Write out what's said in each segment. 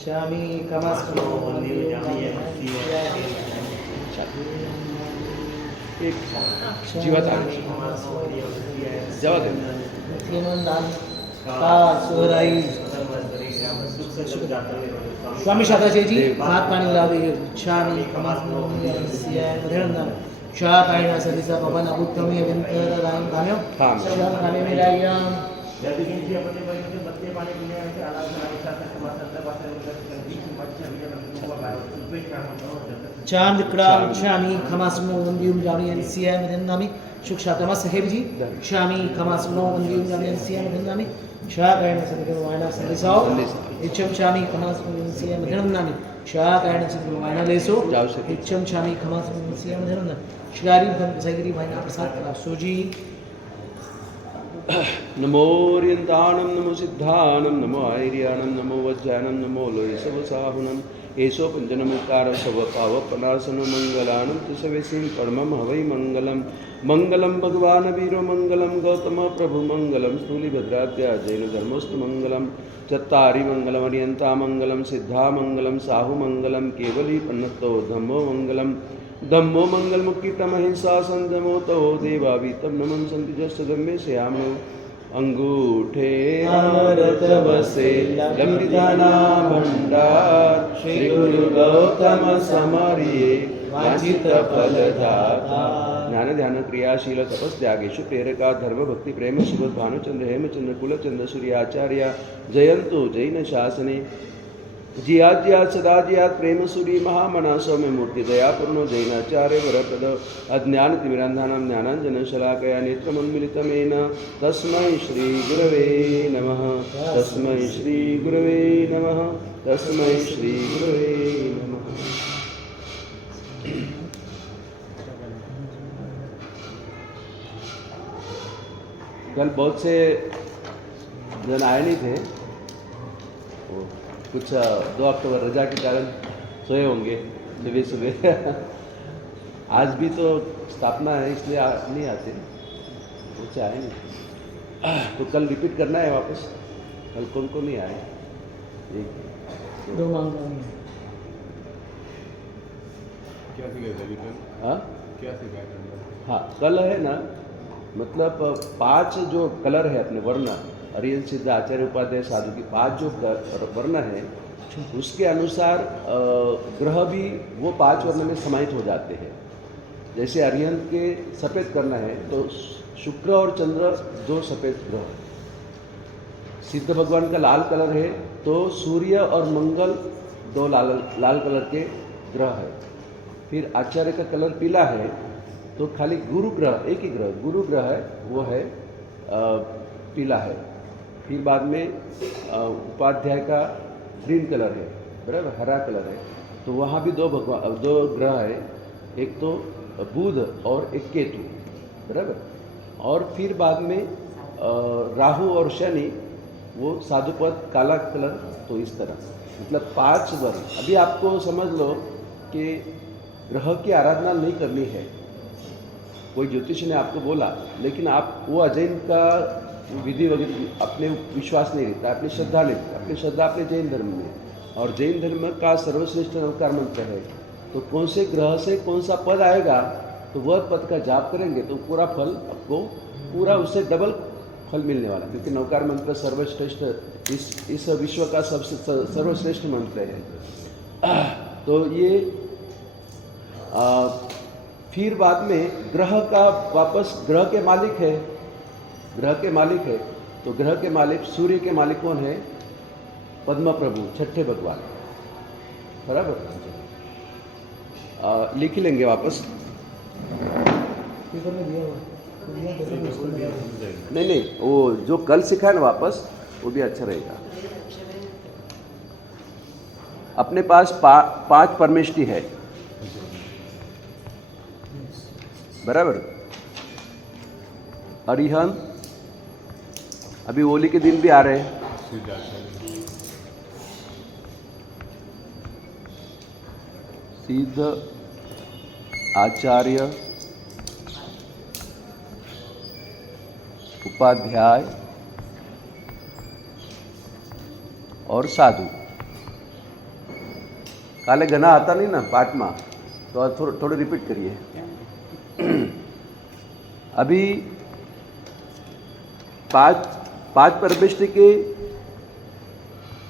Chami Kamasno एक जीवात जवा दे स्वामी शादाजी ji Mahatma निलावे Chami Kamasno Shah Kaina Sadisa Pavan Abutami Vinter Ram Kamyo Salam Kami Mirayam जल्दी कीजिए अपने भाई के बच्चे पानी पीने आए थे आलाप में आइसा तक समाज अंदर बात करने बीच में बच्चे अभी जब हुआ बाहर उसमें क्या होता Cham Dikram Chami Kamasno Vandium Jami and Siam Dindami Shukshatamas Sahebi Chami Kamasno Vandium Jami and Siam Dindami Shah Kaina Sadika Vaina Sadisa Icham Chami Kamasno and Siam Dindami Shah Kaina Sadika Vaina Leso Icham Chami Kamasno and Siam Dindami Shigari Sagiri Vaina Prasad Suji नमो रियंताणं नमो सिद्धाणं नमो आयर्याणं नमो वज्राणं नमो लोयसवसाहुनं एषो पंचनमुक्तार स्वपावपनाशनो मंगलानं तिसवेसिं परमं हवै मंगलं मंगलं भगवान वीरो मंगलं गौतम प्रभु मंगलं स्थूलिभद्राद्या जैन धर्मस्तु मंगलं चत्तारि मंगलं अरियंता मंगलं सिद्धा मंगलं साहु मंगलं केवली पन्नतो धम्मो मंगलं धम्मो मंगल मुक्तितम हिंसा संयमोतो देवावीतम नमन संति जस गम्य श्यामो अंगूठे अमृत बसे लंबिताना भंडार श्री गुरु गौतम समरिये वांछित फलदाता ज्ञान ध्यान क्रियाशील तपस त्यागेशु प्रेरका धर्म भक्ति प्रेम शिव भानुचंद्र हेमचंद्र कुलचंद्र सूर्याचार्य जयंतु जैन शासने जियात सदा जियात प्रेम सूरी महामना सौम्य मूर्ति दया पूर्ण जैनाचार्य वरप्रद अज्ञान तिमिरांधानां ज्ञानांजन शलाकया नेत्रमन्मिलितमेन तस्मै श्री गुरवे नमः तस्मै श्री गुरवे नमः तस्मै श्री गुरवे नमः। कल बहुत से जन आए नहीं थे, कुछ 2 अक्टूबर रजा के कारण सोए होंगे सुबह सुबह। आज भी तो स्थापना है इसलिए नहीं आते, कुछ आए नहीं तो कल रिपीट करना है वापस। कल कौन को नहीं आए? दो मांगना क्या सिखाया कल? हाँ क्या सिखाया? हाँ कल है ना, मतलब 5 जो कलर है अपने वर्ण, अरियन सिद्ध आचार्य उपाध्याय साधु की 5 जो वर्ण है उसके अनुसार ग्रह भी वो 5 वर्ण में समाहित हो जाते हैं। जैसे अरियन के सफ़ेद करना है तो शुक्र और चंद्र 2 सफ़ेद ग्रह, सिद्ध भगवान का लाल कलर है तो सूर्य और मंगल 2 लाल कलर के ग्रह है। फिर आचार्य का कलर पीला है तो खाली गुरु ग्रह, एक ही ग्रह गुरु ग्रह है, वो है पीला है। फिर बाद में उपाध्याय का ग्रीन कलर है, बराबर, हरा कलर है। तो वहाँ भी 2 ग्रह है, एक तो बुध और एक केतु, बराबर। और फिर बाद में राहु और शनि, वो साधुपद काला कलर। तो इस तरह मतलब 5 वर्ण। अभी आपको समझ लो कि ग्रह की आराधना नहीं करनी है, कोई ज्योतिष ने आपको बोला, लेकिन आप वो अजैन का विधि वगैरह अपने विश्वास नहीं रहता, अपनी श्रद्धा नहीं रहता, अपनी श्रद्धा अपने जैन धर्म में। और जैन धर्म का सर्वश्रेष्ठ नवकार मंत्र है, तो कौन से ग्रह से कौन सा पद आएगा तो वह पद का जाप करेंगे तो पूरा फल आपको, पूरा उससे डबल फल मिलने वाला, क्योंकि नवकार मंत्र सर्वश्रेष्ठ, इस विश्व का सबसे सर्वश्रेष्ठ मंत्र है। तो ये फिर बाद में ग्रह का वापस, ग्रह के मालिक है, ग्रह के मालिक है तो ग्रह के मालिक सूर्य के मालिक कौन है? पद्म प्रभु, छठे भगवान, बराबर। लिख लेंगे वापस। नहीं, वो जो कल सिखाया ना वापस, वो भी अच्छा रहेगा। अपने पास 5 परमेष्टि है, बराबर। अरिहंत, अभी होली के दिन भी आ रहे हैं। सिद्ध आचार्य, उपाध्याय और साधु। काले घना आता नहीं ना पाठ में, तो थोड़े रिपीट करिए। अभी पांच परमेष्टि के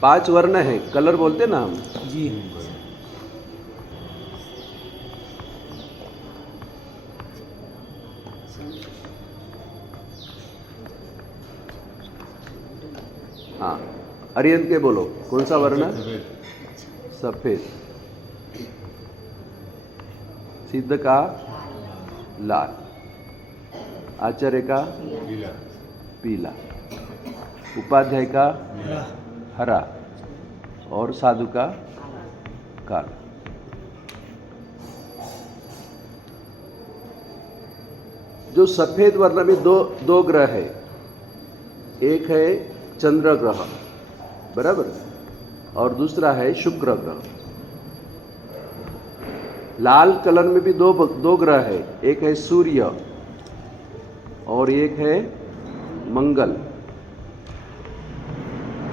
5 वर्ण हैं, कलर बोलते ना हम। जी हाँ, अरियन के बोलो, कौन सा वर्ण? सफेद। सफेद। सिद्ध का लाल, आचार्य का लीला। पीला, उपाध्याय का हरा हरा और साधु का काला। जो सफेद वर्ण में दो ग्रह है, एक है चंद्र ग्रह, बराबर, और दूसरा है शुक्र ग्रह। लाल कलर में भी दो ग्रह है, एक है सूर्य और एक है मंगल।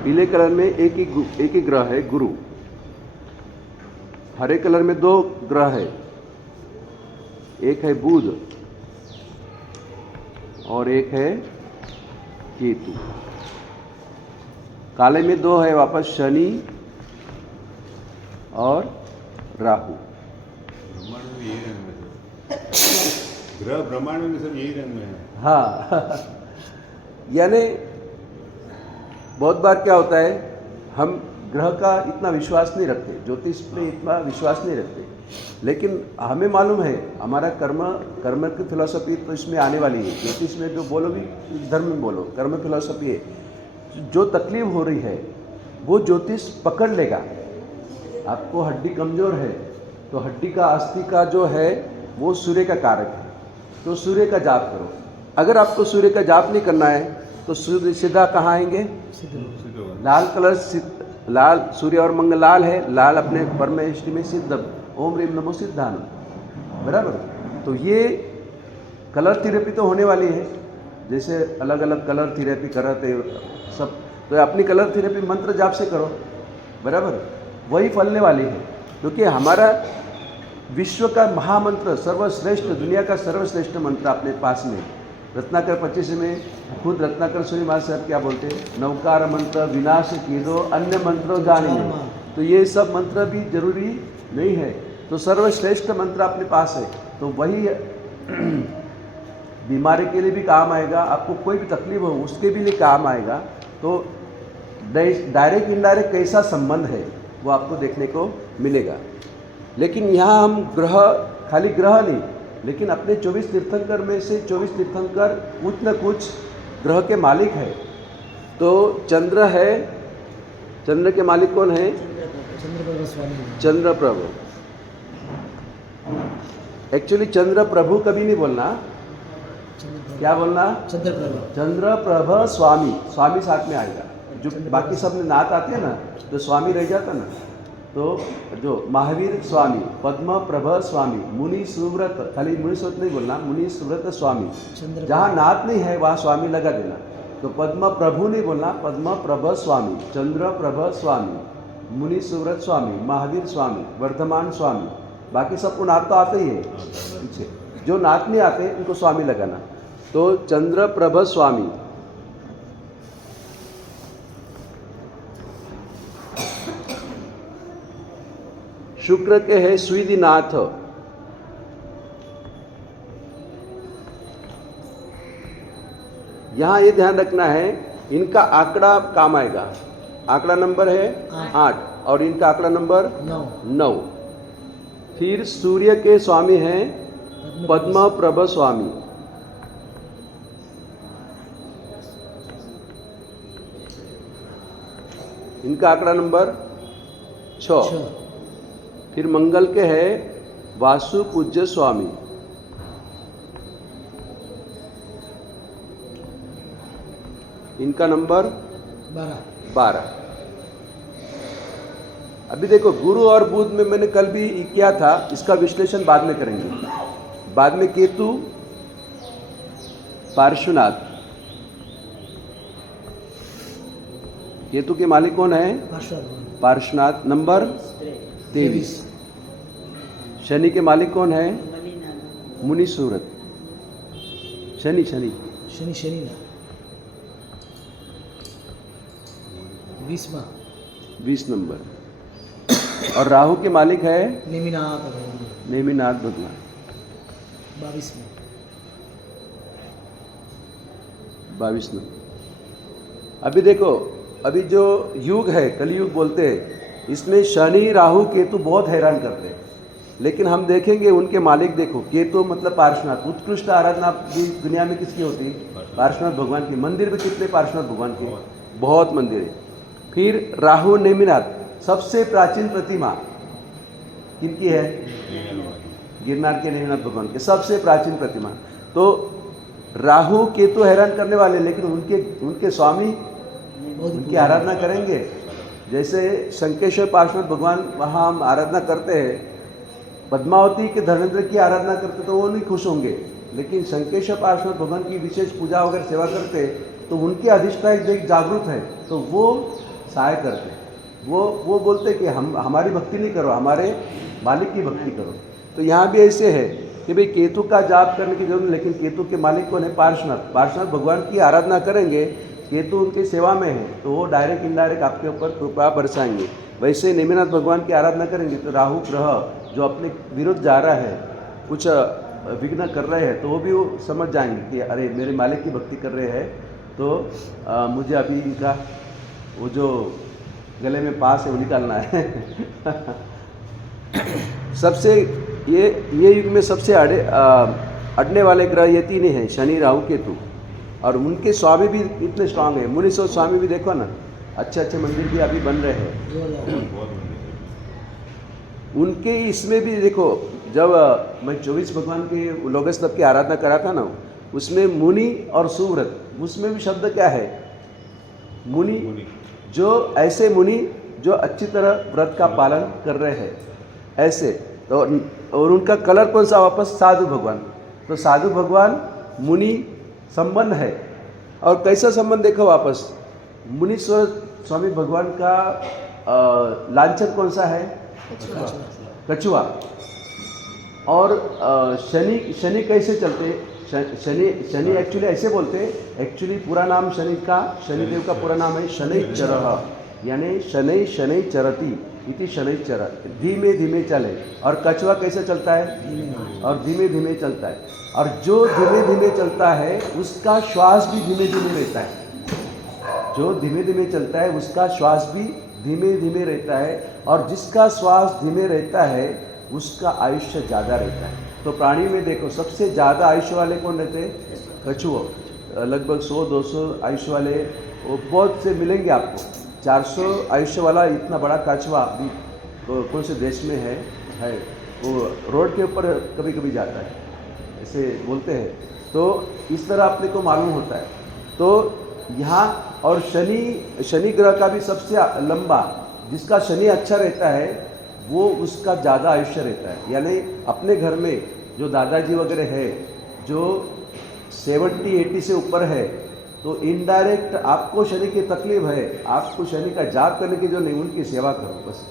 पीले कलर में एक ही ग्रह है, गुरु। हरे कलर में 2 ग्रह है, एक है बुध और एक है केतु। काले में 2 है वापस, शनि और राहु। ब्रह्मांड में यही रंग में सब ग्रह, ब्रह्मांड में सब यही रंग में है। हाँ यानी बहुत बार क्या होता है, हम ग्रह का इतना विश्वास नहीं रखते, ज्योतिष में इतना विश्वास नहीं रखते, लेकिन हमें मालूम है हमारा कर्म की फिलॉसफी तो इसमें आने वाली है। ज्योतिष में जो बोलोगे, इस धर्म में बोलो, कर्म फिलॉसफी है। जो तकलीफ हो रही है वो ज्योतिष पकड़ लेगा। आपको हड्डी कमज़ोर है तो हड्डी का अस्थि का जो है वो सूर्य का कारक है, तो सूर्य का जाप करो। अगर आपको सूर्य का जाप नहीं करना है तो सूर्य सीधा कहाँ आएंगे? सिद्ध होगा। लाल कलर लाल, सूर्य और मंगल लाल है, लाल अपने परमेष्टि में सिद्ध, ओम ह्रीम नमो सिद्धान, बराबर। तो ये कलर थेरेपी तो होने वाली है, जैसे अलग अलग कलर थेरेपी कर रहे थे सब, तो अपनी कलर थेरेपी मंत्र जाप से करो, बराबर, वही फलने वाली है। क्योंकि हमारा विश्व का महामंत्र, सर्वश्रेष्ठ, दुनिया का सर्वश्रेष्ठ मंत्र अपने पास में, रत्नाकर 25 में खुद रत्नाकर सूर्य महाराज साहब क्या बोलते हैं, नवकार मंत्र विनाश की दो अन्य मंत्रों जाने। तो ये सब मंत्र भी जरूरी नहीं है, तो सर्वश्रेष्ठ मंत्र अपने पास है, तो वही बीमारी के लिए भी काम आएगा, आपको कोई भी तकलीफ हो उसके भी लिए काम आएगा। तो डायरेक्ट इनडायरेक्ट कैसा संबंध है वो आपको देखने को मिलेगा। लेकिन यहाँ हम ग्रह, खाली ग्रह नहीं, लेकिन अपने 24 तीर्थंकर में से 24 तीर्थंकर कुछ न कुछ ग्रह के मालिक है। तो चंद्र है, चंद्र के मालिक कौन है? चंद्रप्रभु स्वामी। चंद्र प्रभु। एक्चुअली चंद्र प्रभु कभी नहीं बोलना, क्या बोलना? चंद्रप्रभु। चंद्र प्रभ स्वामी, स्वामी साथ में आएगा। जो बाकी सब में नात आते हैं ना, तो स्वामी रह जाता ना। तो जो महावीर स्वामी, पद्म प्रभ स्वामी, मुनि सुव्रत, खाली मुनि सुव्रत नहीं बोलना, मुनि सुव्रत स्वामी। जहाँ नात नहीं है वहाँ स्वामी लगा देना। तो पद्म प्रभु नहीं बोलना, पद्म प्रभ स्वामी, चंद्र प्रभ स्वामी, मुनि सुव्रत स्वामी, महावीर स्वामी, वर्धमान स्वामी। बाकी सबको नात तो आते ही है पीछे, जो नात नहीं आते उनको स्वामी लगाना। तो चंद्र प्रभ स्वामी। शुक्र के है स्वीदिनाथ। यहां ये ध्यान रखना है, इनका आंकड़ा काम आएगा। आंकड़ा नंबर है 8 और इनका आंकड़ा नंबर 9। फिर सूर्य के स्वामी हैं पद्म प्रभ स्वामी। इनका आंकड़ा नंबर 6। फिर मंगल के है वासु पूज्य स्वामी। इनका नंबर 12। अभी देखो, गुरु और बुध में मैंने कल भी किया था, इसका विश्लेषण बाद में करेंगे। बाद में केतु पार्श्वनाथ, केतु के मालिक कौन है? पार्श्वनाथ पार्श्वनाथ। नंबर 23। शनि के मालिक कौन है? मुनि सूरत। शनि शनि शनि शनि ना 20 नंबर। और राहु के मालिक है नेमिनाथ नेमिनाथ भगवान। 22 नंबर। अभी देखो, अभी जो युग है कलयुग बोलते हैं, इसमें शनि राहु केतु बहुत हैरान करते हैं। लेकिन हम देखेंगे उनके मालिक देखो, केतु मतलब पार्श्वनाथ। उत्कृष्ट आराधना भी दुनिया में किसकी होती है? पार्श्वनाथ भगवान की। मंदिर में कितने पार्श्वनाथ भगवान के? बहुत मंदिर है। फिर राहु नेमिनाथ, सबसे प्राचीन प्रतिमा किनकी है? गिरनार के नेमिनाथ भगवान के सबसे प्राचीन प्रतिमा। तो राहु केतु हैरान करने वाले, लेकिन उनके स्वामी उनकी आराधना करेंगे। जैसे शंकेश्वर पार्श्वनाथ भगवान, वहाँ हम आराधना करते हैं, पद्मावती के धर्मेंद्र की आराधना करते तो वो नहीं खुश होंगे। लेकिन शंकेश्वर पार्श्वनाथ भगवान की विशेष पूजा वगैरह सेवा करते तो उनके अधिष्ठायक एक जागरूक है, तो वो सहाय करते। वो बोलते कि हमारी भक्ति नहीं करो, हमारे मालिक की भक्ति करो। तो यहाँ भी ऐसे है कि भाई केतु का जाप करने की जरूरत, लेकिन केतु के मालिक कौन है? पार्श्वनाथ। पार्श्वनाथ भगवान की आराधना करेंगे, केतु उनकी सेवा में है, तो वो डायरेक्ट इनडायरेक्ट आपके ऊपर कृपा बरसाएंगे। वैसे नेमिनाथ भगवान की आराधना करेंगे तो राहु ग्रह जो अपने विरुद्ध जा रहा है, कुछ विघ्न कर रहे हैं, तो वो भी वो समझ जाएंगे कि अरे मेरे मालिक की भक्ति कर रहे हैं, तो मुझे अभी इनका वो जो गले में पास है वो निकालना है। सबसे ये युग में सबसे अड़ने वाले ग्रह ये तीन ही हैं, शनि राहु केतु। और उनके स्वामी भी इतने स्ट्रांग है। मुनि स्वामी भी देखो ना, अच्छे अच्छे मंदिर भी अभी बन रहे हैं उनके। इसमें भी देखो, जब मैं 24 भगवान के लोगस तब की आराधना करा था ना, उसमें मुनि और सुव्रत, उसमें भी शब्द क्या है? मुनि। जो ऐसे मुनि जो अच्छी तरह व्रत का पालन कर रहे हैं, ऐसे। तो और उनका कलर कौन सा? वापस साधु भगवान। तो साधु भगवान मुनि संबंध है। और कैसा संबंध देखो वापस, मुनीश्वर स्वामी भगवान का लांछन कौन सा है? कछुआ। और शनि कैसे चलते? शनि एक्चुअली ऐसे बोलते, एक्चुअली पूरा नाम शनि शनिदेव का पूरा नाम है शनैश्चरः, यानी शनै चरति इति शनैश्चर, धीमे धीमे चले। और कछुआ कैसे चलता है? और धीमे धीमे चलता है। और जो धीमे धीमे चलता है उसका श्वास भी धीमे धीमे रहता है। जो धीमे धीमे चलता है उसका श्वास भी धीमे धीमे रहता है। और जिसका श्वास धीमे रहता है उसका आयुष्य ज़्यादा रहता है। तो प्राणी में देखो, सबसे ज़्यादा आयुष्य वाले कौन रहते हैं? कछुआ। लगभग 100-200 आयुष्य वाले वो बहुत से मिलेंगे आपको। 400 आयुष्य वाला इतना बड़ा कछुआ अभी कौन से देश में है वो रोड के ऊपर कभी कभी जाता है, ऐसे बोलते हैं। तो इस तरह अपने को मालूम होता है। तो यहाँ और शनि ग्रह का भी सबसे लंबा, जिसका शनि अच्छा रहता है वो उसका ज़्यादा आयुष्य रहता है। यानी अपने घर में जो दादाजी वगैरह है जो 70-80 से ऊपर है, तो इनडायरेक्ट आपको शनि की तकलीफ है, आपको शनि का जाप करने की जो नहीं, उनकी सेवा करो बस।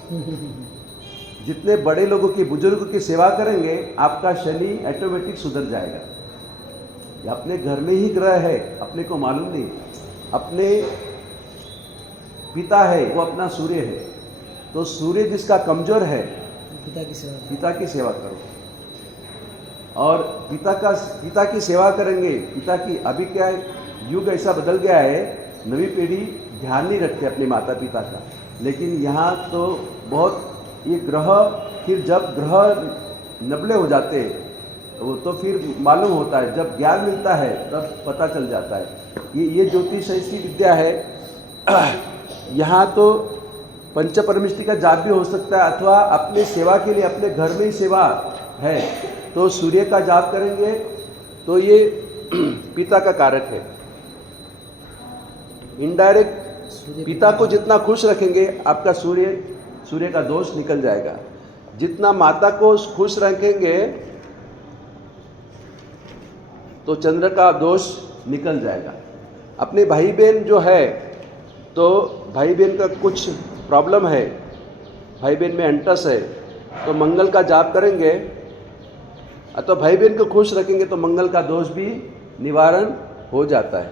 जितने बड़े लोगों की, बुजुर्गों की सेवा करेंगे आपका शनि ऑटोमेटिक सुधर जाएगा। ये अपने घर में ही ग्रह है, अपने को मालूम नहीं। अपने पिता है वो अपना सूर्य है, तो सूर्य जिसका कमजोर है पिता की सेवा करो। और पिता की सेवा करेंगे, पिता की। अभी क्या है, युग ऐसा बदल गया है, नवी पीढ़ी ध्यान नहीं रखते अपने माता पिता का। लेकिन यहाँ तो बहुत ये ग्रह, फिर जब ग्रह नबले हो जाते हैं वो तो फिर मालूम होता है, जब ज्ञान मिलता है तब पता चल जाता है। ये ज्योतिष ऐसी विद्या है। यहाँ तो पंच परमिष्टि का जाप भी हो सकता है, अथवा अपने सेवा के लिए अपने घर में ही सेवा है तो सूर्य का जाप करेंगे, तो ये पिता का कारक है। इनडायरेक्ट पिता को जितना खुश रखेंगे आपका सूर्य का दोष निकल जाएगा। जितना माता को खुश रखेंगे तो चंद्र का दोष निकल जाएगा। अपने भाई बहन जो है, तो भाई बहन का कुछ प्रॉब्लम है, भाई बहन में अंटस है, तो मंगल का जाप करेंगे अथवा भाई बहन को खुश रखेंगे तो मंगल का दोष भी निवारण हो जाता है।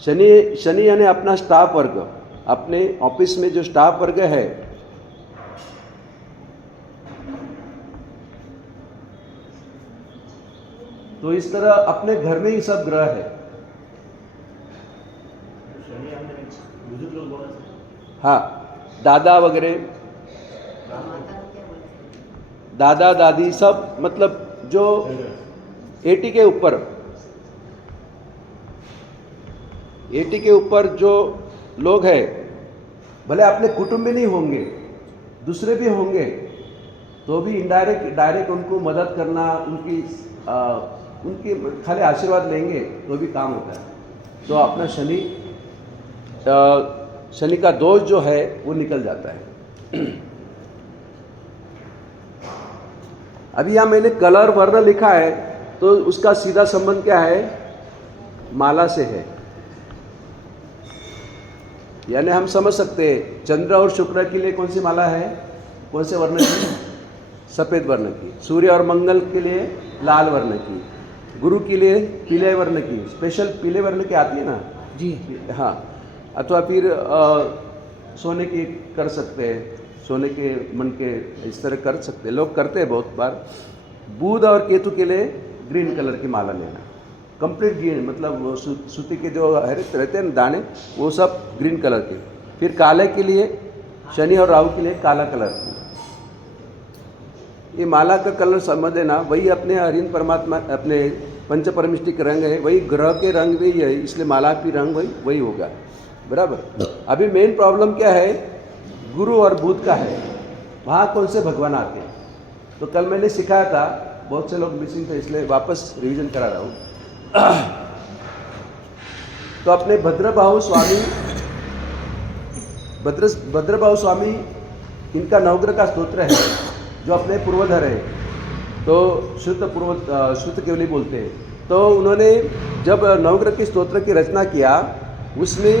शनि यानी अपना स्टाफ वर्ग, अपने ऑफिस में जो स्टाफ वर्ग है, तो इस तरह अपने घर में ही सब ग्रह है। शनि हमने बुजुर्ग लोग बोला था। हाँ, दादा वगैरह, दादा दादी सब, मतलब जो 80 के ऊपर, 80 के ऊपर जो लोग हैं, भले अपने कुटुंब में नहीं होंगे, दूसरे भी होंगे, तो भी डायरेक्ट उनको मदद करना, उनकी खाली आशीर्वाद लेंगे तो भी काम होता है। तो अपना शनि का दोष जो है वो निकल जाता है। अभी यहाँ मैंने कलर वर्ण लिखा है, तो उसका सीधा संबंध क्या है? माला से है। यानी हम समझ सकते हैं चंद्र और शुक्र के लिए कौन सी माला है, कौन से वर्ण की? सफ़ेद वर्ण की। सूर्य और मंगल के लिए लाल वर्ण की। गुरु के लिए पीले वर्ण की, स्पेशल पीले वर्ण की आती है ना जी। हाँ, अथवा फिर सोने की कर सकते हैं, सोने के मन के इस तरह कर सकते हैं, लोग करते हैं बहुत बार। बुध और केतु के लिए ग्रीन कलर की माला लेना, कंप्लीट ग्रीन, मतलब वो सूती के जो हरित रहते हैं ना दाने, वो सब ग्रीन कलर के। फिर काले के लिए, शनि और राहु के लिए काला कलर की। ये माला का कलर समझ लेना, वही अपने हरिन परमात्मा, अपने पंच परमिष्टिक रंग है, वही ग्रह के रंग भी है, इसलिए माला की रंग वही होगा, बराबर। अभी मेन प्रॉब्लम क्या है? गुरु और बुध का है, वहाँ कौन से भगवान आते हैं। तो कल मैंने सिखाया था, बहुत से लोग मिसिंग थे, इसलिए वापस रिवीजन करा रहा हूँ। तो अपने भद्रबाहु स्वामी इनका नवग्रह का स्तोत्र है, जो अपने पूर्वधर है, तो शुद्ध केवली बोलते हैं। तो उन्होंने जब नवग्रह के स्तोत्र की रचना किया, उसमें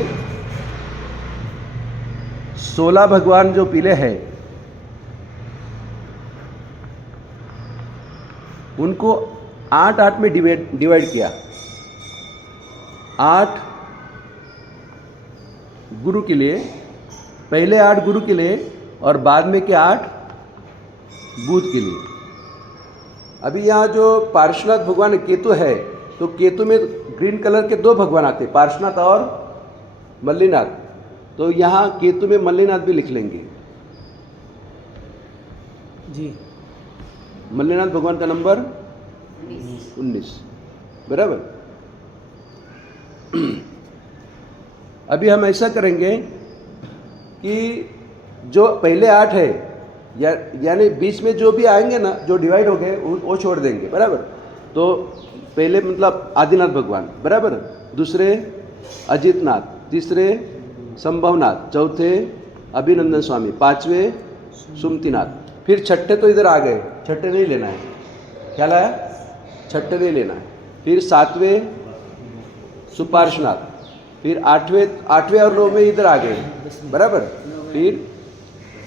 16 भगवान जो पीले हैं, उनको 8 में डिवाइड किया। 8 गुरु के लिए, पहले 8 गुरु के लिए और बाद में के 8 बुध के लिए। अभी यहाँ जो पार्श्वनाथ भगवान केतु है, तो केतु में ग्रीन कलर के 2 भगवान आते हैं, पार्श्वनाथ और मल्लिनाथ। तो यहाँ केतु में मल्लिनाथ भी लिख लेंगे जी। मल्लिनाथ भगवान का नंबर 19, बराबर। अभी हम ऐसा करेंगे कि जो पहले 8 है, यानी बीच में जो भी आएंगे ना, जो डिवाइड हो गए, वो छोड़ देंगे, बराबर। तो पहले मतलब आदिनाथ भगवान, बराबर, दूसरे अजितनाथ, तीसरे संभवनाथ, चौथे अभिनंदन स्वामी, 5वें सुमतिनाथ। फिर छठे तो इधर आ गए, छठे नहीं लेना है, क्या लाया? छठे नहीं लेना है। फिर 7वें सुपार्श्वनाथ, फिर 8वें और 9वें इधर आ गए, बराबर। फिर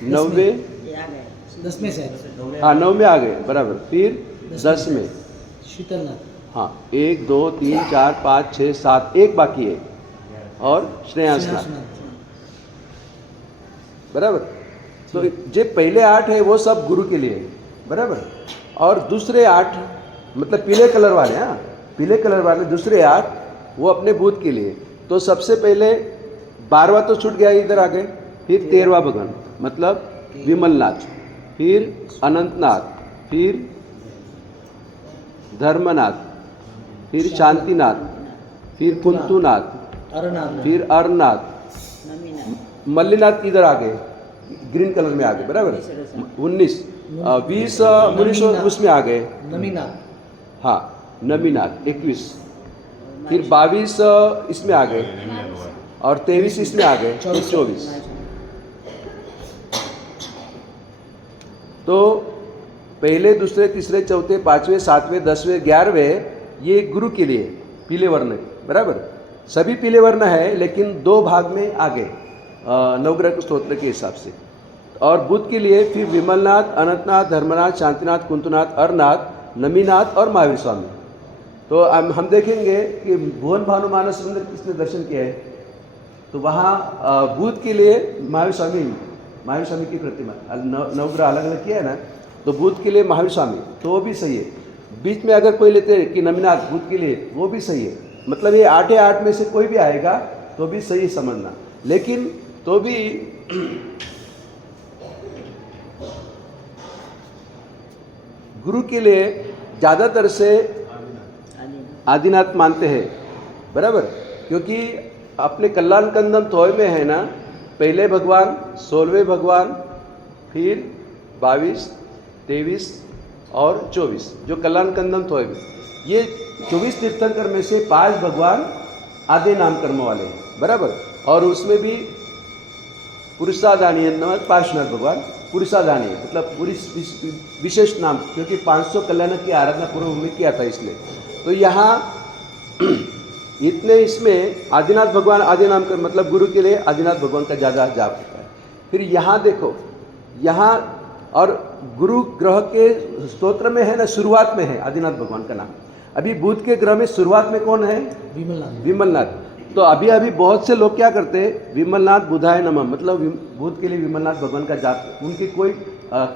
9वें, 10 से, हाँ 9 में आ गए, बराबर। फिर 10 में शीतलनाथ, हाँ 1 2 3 4 5 6 7, एक बाकी है, और श्रेयांसनाथ, बराबर। तो जो पहले 8 है वो सब गुरु के लिए है, बराबर। और दूसरे 8 मतलब पीले कलर वाले, हाँ पीले कलर वाले दूसरे 8 वो अपने बुध के लिए। तो सबसे पहले 12वां तो छूट गया, इधर आ गए। फिर 13वां भगवान मतलब विमलनाथ, फिर अनंतनाथ, फिर धर्मनाथ, फिर शांतिनाथ, फिर कुंतुनाथ, फिर अरनाथ, मल्लिनाथ इधर आ गए, ग्रीन कलर में आ गए, बराबर। 19 20 19 उसमें आ गए, नमीनाथ, हाँ नमीनाथ 21, फिर 22 इसमें आ गए, और 23 इसमें आ गए, फिर 24। तो पहले, दूसरे, तीसरे, चौथे, 5वें, 7वें, 10वें, 11वें ये गुरु के लिए पीले वर्ण, बराबर। सभी पीले वर्ण है, लेकिन 2 भाग में आगे नवग्रह स्तोत्र के हिसाब से। और बुध के लिए फिर विमलनाथ, अनंतनाथ, धर्मनाथ, शांतिनाथ, कुंतनाथ, अरनाथ, नमीनाथ और महावीर स्वामी। तो हम देखेंगे कि भुवन भानु मानस मंदिर किसने दर्शन किया है, तो वहाँ बुध के लिए महावीर स्वामी की प्रतिमा नवग्रह अलग अलग किया है ना, तो बुध के लिए महावीर स्वामी, तो वो भी सही है। बीच में अगर कोई लेते हैं कि नमीनाथ बुध के लिए, वो भी सही है। मतलब ये 8 में से कोई भी आएगा तो भी सही समझना, लेकिन तो भी गुरु के लिए ज़्यादातर से आदिनाथ मानते हैं, बराबर, क्योंकि अपने कल्याण कंदम तोय में है ना, पहले भगवान, 16वें भगवान, फिर 22, 23 और 24 जो कल्याण कंदम तोय में, ये 24 तीर्थंकर में से 5 भगवान आदि नाम कर्म वाले हैं, बराबर। और उसमें भी पुरुषादानी पार्श्वनाथ भगवान पुरुषादानी, मतलब विशेष नाम, क्योंकि 500 कल्याण की आराधना पूर्व में किया था इसलिए। तो यहाँ इतने इसमें आदिनाथ भगवान आदि नाम कर्म, मतलब गुरु के लिए आदिनाथ भगवान का ज़्यादा जाप होता है। फिर यहाँ देखो, यहाँ और गुरु ग्रह के स्तोत्र में है ना, शुरुआत में है आदिनाथ भगवान का नाम। अभी बुध के ग्रह में शुरुआत में कौन है? विमलनाथ। तो अभी बहुत से लोग क्या करते हैं, विमलनाथ बुधाय नमः, मतलब बुध के लिए विमलनाथ भगवान का जाप, उनकी कोई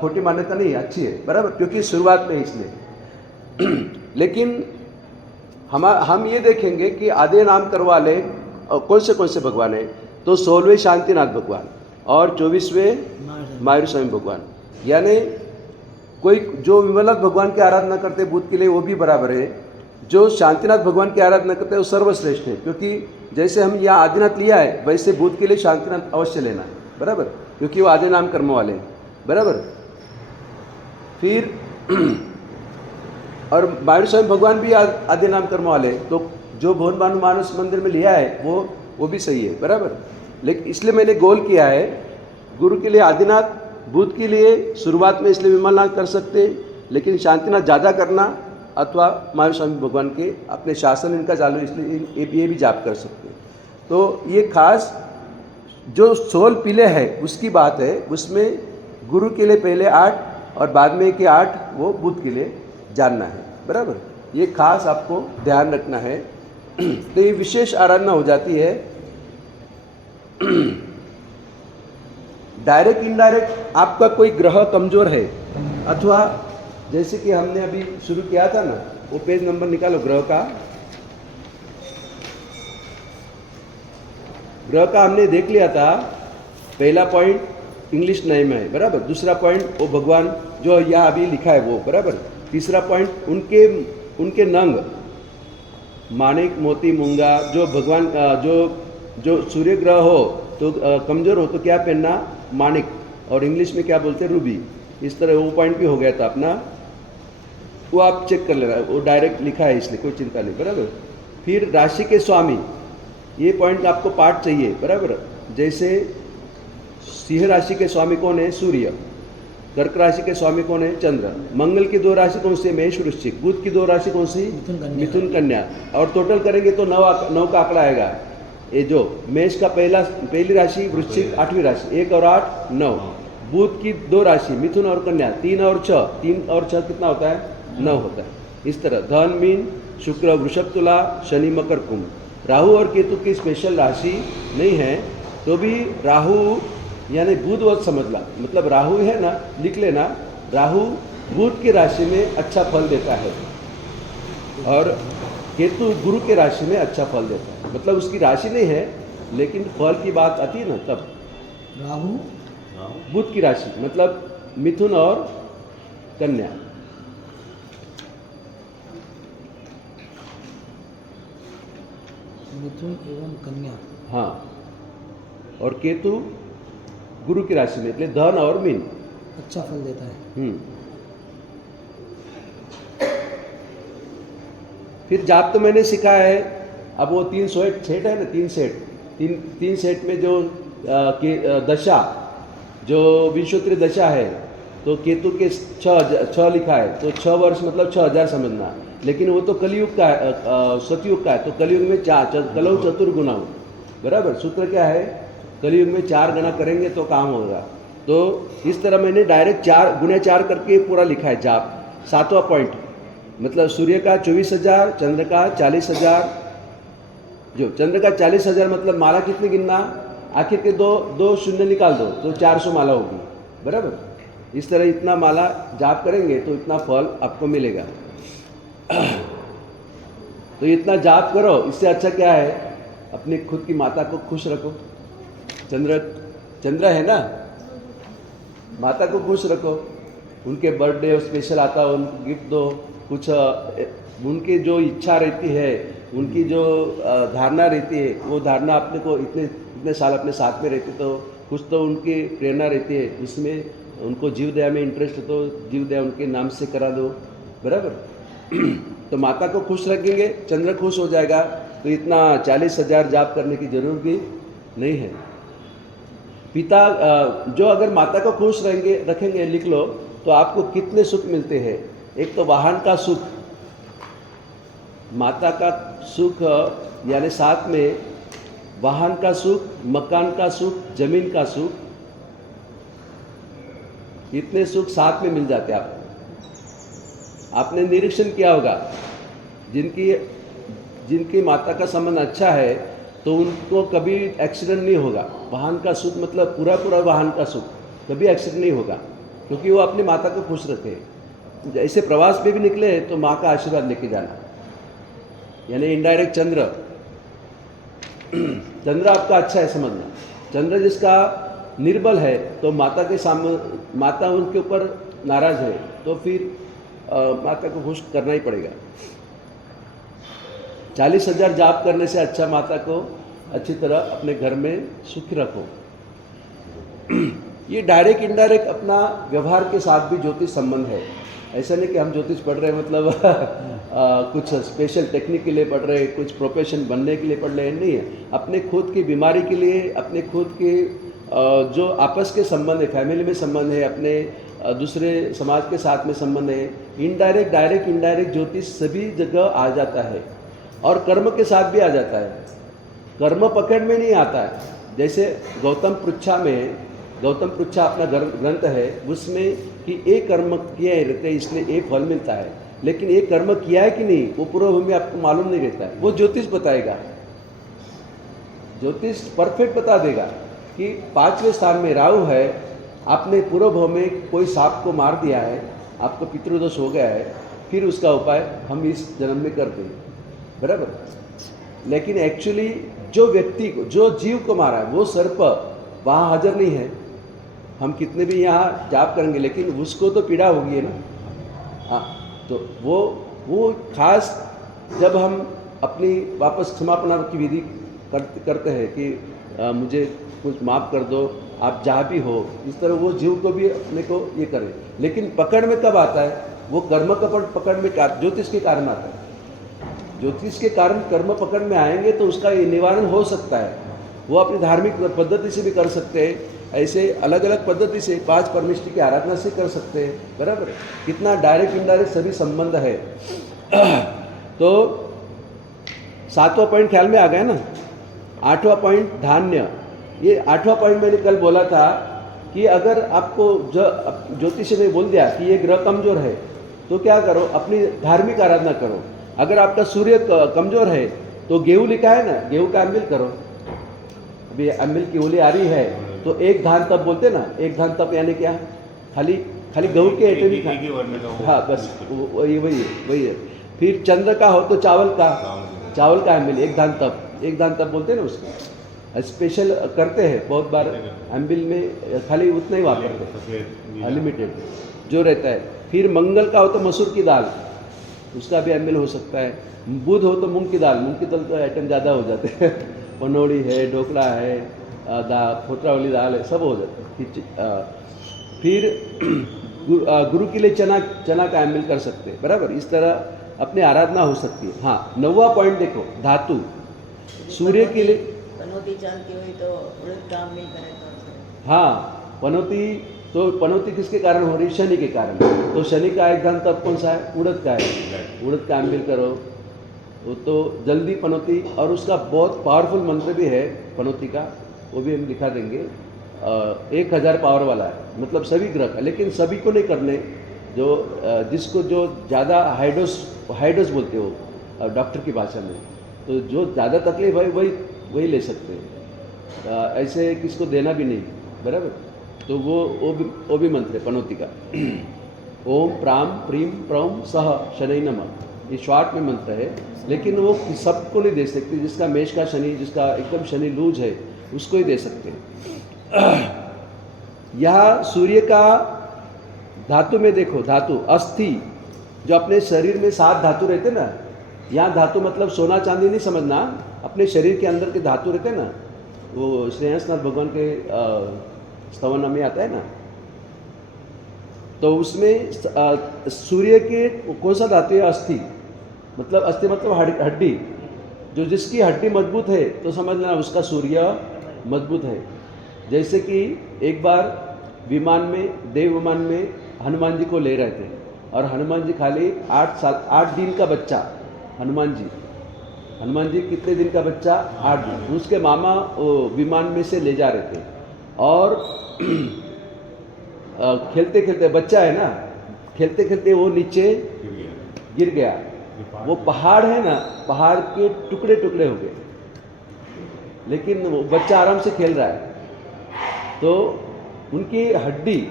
खोटी मान्यता नहीं, अच्छी है, बराबर, क्योंकि शुरुआत में इसलिए। लेकिन हम ये देखेंगे कि आदि नाम करवाले कौन से भगवान है, तो 16वें शांतिनाथ भगवान और 24वें महावीर स्वामी भगवान। यानी कोई जो विमलनाथ भगवान की आराधना करते बुध के लिए वो भी बराबर है, जो शांतिनाथ भगवान की आराधना करते हैं वो सर्वश्रेष्ठ है, क्योंकि जैसे हम यहाँ आदिनाथ लिया है वैसे बुध के लिए शांतिनाथ अवश्य लेना है, बराबर, क्योंकि वो आदि नाम कर्म वाले हैं, बराबर। फिर और महावीर स्वामी भगवान भी आदि नाम कर्म वाले, तो जो भुवन भानु मानस मंदिर में लिया है वो भी सही है, बराबर। लेकिन इसलिए मैंने गोल किया है, गुरु के लिए आदिनाथ, बुध के लिए शुरुआत में इसलिए विमलनाथ कर सकते, लेकिन शांतिनाथ ज़्यादा करना, अथवा महावीर स्वामी भगवान के अपने शासन इनका चालू, इसलिए ये भी जाप कर सकते हैं। तो ये खास जो 16 पीले है उसकी बात है, उसमें गुरु के लिए पहले 8 और बाद में के 8 वो बुध के लिए जानना है, बराबर। ये खास आपको ध्यान रखना है। तो ये विशेष आराधना हो जाती है। डायरेक्ट इनडायरेक्ट आपका कोई ग्रह कमजोर है, अथवा जैसे कि हमने अभी शुरू किया था ना, वो पेज नंबर निकालो ग्रह का हमने देख लिया था। पहला पॉइंट इंग्लिश नए में है, बराबर। दूसरा पॉइंट वो भगवान जो यहाँ अभी लिखा है वो, बराबर। तीसरा पॉइंट उनके नंग, माणिक, मोती, मूंगा, जो भगवान जो सूर्य ग्रह हो तो कमजोर हो तो क्या पहनना, माणिक, और इंग्लिश में क्या बोलते हैं, रूबी। इस तरह वो पॉइंट भी हो गया था अपना, वो आप चेक कर लेना, वो डायरेक्ट लिखा है इसलिए कोई चिंता नहीं, बराबर। फिर राशि के स्वामी, ये पॉइंट आपको पाठ चाहिए, बराबर। जैसे सिंह राशि के स्वामी कौन है, सूर्य। कर्क राशि के स्वामी कौन है, चंद्र। मंगल की 2 राशि कौन सी है, मेष वृश्चिक। बुध की 2 राशि कौन सी, मिथुन कन्या। और टोटल करेंगे तो 9 का आंकड़ा आएगा। ये जो मेष का पहली राशि वृश्चिक, 8वीं राशि, 1 और 8 9। बुध की 2 राशि मिथुन और कन्या, 3 और 6, 3 और 6 कितना होता है, 9 होता है। इस तरह धन मीन, शुक्र वृषभ तुला, शनि मकर कुंभ। राहु और केतु की स्पेशल राशि नहीं है, तो भी राहु यानी बुधवत समझ ला, मतलब राहु है ना, लिख लेना, राहु बुध की राशि में अच्छा फल देता है और केतु गुरु के राशि में अच्छा फल देता है। मतलब उसकी राशि नहीं है, लेकिन फल की बात आती है ना, तब राहु बुध की राशि मतलब मिथुन और कन्या। मिथुन एवं कन्या, हाँ, और केतु गुरु की राशि में, इसलिए धन और मीन अच्छा फल देता है। फिर जाप तो मैंने सिखाया है। अब वो 3 सेट है ना, 3 सेट में जो दशा, जो विंशोत्तरी दशा है, तो केतु के 6 लिखा है, तो 6 वर्ष मतलब 6000 समझना। लेकिन वो तो कलयुग का है, सतयुग का है। तो कलयुग में कलौ चतुर्गुणा, बराबर। सूत्र क्या है, कलयुग में 4 गणा करेंगे तो काम होगा। तो इस तरह मैंने डायरेक्ट 4 गुणे 4 करके पूरा लिखा है जाप। 7वां पॉइंट मतलब सूर्य का 24,000, चंद्र का 40,000। जो चंद्र का 40,000 मतलब माला कितनी गिनना, आखिर के दो शून्य निकाल दो तो 400 माला होगी, बराबर। इस तरह इतना माला जाप करेंगे तो इतना फल आपको मिलेगा। तो इतना जाप करो, इससे अच्छा क्या है, अपनी खुद की माता को खुश रखो। चंद्र है ना, माता को खुश रखो। उनके बर्थडे स्पेशल आता हो, उनको गिफ्ट दो, कुछ उनकी जो इच्छा रहती है, उनकी जो धारणा रहती है, वो धारणा अपने को इतने साल अपने साथ में रहती तो कुछ तो उनकी प्रेरणा रहती है, उसमें उनको जीव दया में इंटरेस्ट है तो जीव दया उनके नाम से करा दो, बराबर। तो माता को खुश रखेंगे, चंद्र खुश हो जाएगा, तो इतना 40,000 जाप करने की जरूरत भी नहीं है। पिता जो अगर माता को खुश रखेंगे, लिख लो, तो आपको कितने सुख मिलते हैं। एक तो वाहन का सुख, माता का सुख, यानी साथ में वाहन का सुख, मकान का सुख, जमीन का सुख, इतने सुख साथ में मिल जाते हैं आपको। आपने निरीक्षण किया होगा, जिनकी माता का संबंध अच्छा है तो उनको कभी एक्सीडेंट नहीं होगा। वाहन का सुख मतलब पूरा वाहन का सुख, कभी एक्सीडेंट नहीं होगा, क्योंकि वो अपनी माता को खुश रखे। जैसे प्रवास पे भी निकले तो माँ का आशीर्वाद लेके जाना, यानी इनडायरेक्ट चंद्र आपका अच्छा है समझना। चंद्र जिसका निर्बल है तो माता के सामने, माता उनके ऊपर नाराज है तो फिर माता को खुश करना ही पड़ेगा। 40,000 जाप करने से अच्छा माता को अच्छी तरह अपने घर में सुखी रखो। ये डायरेक्ट इनडायरेक्ट अपना व्यवहार के साथ भी ज्योतिष संबंध है। ऐसा नहीं कि हम ज्योतिष पढ़ रहे हैं मतलब कुछ स्पेशल टेक्निक के लिए पढ़ रहे हैं, कुछ प्रोफेशन बनने के लिए पढ़ रहे हैं, नहीं है। अपने खुद की बीमारी के लिए, अपने खुद के जो आपस के संबंध है, फैमिली में संबंध है, अपने दूसरे समाज के साथ में संबंध है, इनडायरेक्ट डायरेक्ट इनडायरेक्ट ज्योतिष सभी जगह आ जाता है और कर्म के साथ भी आ जाता है। कर्म पकड़ में नहीं आता है। जैसे गौतम पृच्छा अपना ग्रंथ है, उसमें कि एक कर्म किया ही रहते हैं इसलिए एक फल मिलता है, लेकिन एक कर्म किया है कि नहीं वो पूर्व में आपको मालूम नहीं रहता है। वो ज्योतिष बताएगा, ज्योतिष परफेक्ट बता देगा कि 5वें स्थान में राहु है, आपने पूर्व भाव में कोई सांप को मार दिया है, आपको पितृदोष हो गया है, फिर उसका उपाय हम इस जन्म में करते हैं, बराबर। लेकिन एक्चुअली जो व्यक्ति को, जो जीव को मारा है, वो सर्प वहाँ हाजिर नहीं है। हम कितने भी यहाँ जाप करेंगे लेकिन उसको तो पीड़ा होगी है ना। हाँ, तो वो खास जब हम अपनी वापस क्षमापना की विधि करते हैं कि मुझे कुछ माफ़ कर दो, आप जहाँ भी हो, इस तरह वो जीव को भी अपने को ये करें। लेकिन पकड़ में कब आता है, वो कर्म पकड़ में ज्योतिष के कारण आता है। ज्योतिष के कारण कर्म पकड़ में आएंगे तो उसका निवारण हो सकता है। वो अपनी धार्मिक पद्धति से भी कर सकते हैं, ऐसे अलग अलग पद्धति से 5 परमेष्टि की आराधना से कर सकते हैं, बराबर। कितना डायरेक्ट इनडायरेक्ट सभी संबंध है। तो 7वां पॉइंट ख्याल में आ गया ना। 8वां पॉइंट धान्य। ये 8वां पॉइंट मैंने कल बोला था कि अगर आपको ज्योतिष ने बोल दिया कि ये ग्रह कमजोर है तो क्या करो, अपनी धार्मिक आराधना करो। अगर आपका सूर्य कमजोर है तो गेहूँ लिखा है ना, गेहूँ का अम्बिल करो। अभी अम्बिल की होली आ रही है तो एक धान तप बोलते ना, एक धान तप यानी क्या, खाली गेहूँ के आइटम ही खा। हाँ बस वही है। फिर चंद्र का हो तो चावल का अम्बिल, एक धान तप बोलते हैं ना उसको। स्पेशल करते हैं बहुत बार अम्बिल में, खाली उतना ही वापरते हैं, अनलिमिटेड जो रहता है। फिर मंगल का हो तो मसूर की दाल, उसका भी अम्बिल हो सकता है। बुध हो तो मूंग की दाल तो आइटम ज़्यादा हो जाते हैं। पनौड़ी है, ढोकला है, फोतरा वाली दाल है, सब हो जाता है। फिर गुरु के लिए चना का अम्बिल कर सकते हैं, बराबर। इस तरह अपनी आराधना हो सकती है। हाँ, 9वां पॉइंट देखो, धातु। सूर्य के लिए पनौती चालती हुई तो उड़द काम नहीं करे तो। हाँ, पनौती तो पनौती किसके कारण हो रही? शनि के कारण। तो शनि का एक धन तब कौन सा है? उड़द का है। उड़द का अम्बिल करो वो तो जल्दी पनौती। और उसका बहुत पावरफुल मंत्र भी है पनौती का, वो भी हम दिखा देंगे। 1000 पावर वाला है, मतलब सभी ग्रह का, लेकिन सभी को नहीं करने। जो जिसको जो ज़्यादा हाइडोस बोलते हो डॉक्टर की भाषा में, तो जो ज़्यादा तकलीफ है वही ले सकते हैं, ऐसे किसको देना भी नहीं, बराबर। तो वो भी मंत्र है पनौती का। ओम प्राम प्रीम प्रौम सह शनै नमः, ये शॉर्ट में मंत्र है, लेकिन वो सबको नहीं दे सकते। जिसका मेष का शनि, जिसका एकदम शनि लूज है, उसको ही दे सकते हैं। यह सूर्य का धातु में देखो, धातु अस्थि, जो अपने शरीर में 7 धातु रहते ना, यहाँ धातु मतलब सोना चांदी नहीं समझना, अपने शरीर के अंदर के धातु रहते ना, वो श्रेयसनाथ भगवान के स्तवन में आता है ना, तो उसमें सूर्य के कौन सा धातु है? अस्थि। मतलब अस्थि मतलब हड्डी, जो जिसकी हड्डी मजबूत है तो समझ लेना उसका सूर्य मजबूत है। जैसे कि एक बार विमान में, देव विमान में हनुमान जी को ले रहे थे, और हनुमान जी खाली 8 दिन का बच्चा, हनुमान जी कितने दिन का बच्चा? 8 दिन। उसके मामा विमान में से ले जा रहे थे, और खेलते खेलते, बच्चा है ना, खेलते खेलते वो नीचे गिर गया। वो पहाड़ है ना, पहाड़ के टुकड़े टुकड़े हो गए, लेकिन वो बच्चा आराम से खेल रहा है। तो उनकी हड्डी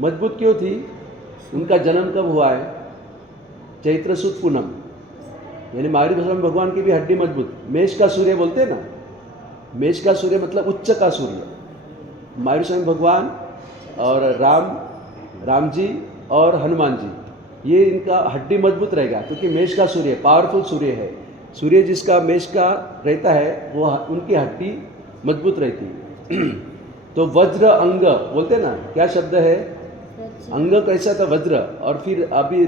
मजबूत क्यों थी? उनका जन्म कब हुआ है? चैत्र सुद पूनम, यानी महावीर भगवान भगवान की भी हड्डी मजबूत। मेष का सूर्य बोलते हैं ना, मेष का सूर्य मतलब उच्च का सूर्य। महावीर स्वामी भगवान और राम जी और हनुमान जी, ये इनका हड्डी मजबूत रहेगा, क्योंकि मेष का सूर्य पावरफुल सूर्य है। सूर्य जिसका मेष का रहता है, वो उनकी हड्डी मजबूत रहती। तो वज्र अंग बोलते ना, क्या शब्द है? अंग कैसा था? वज्र। और फिर अभी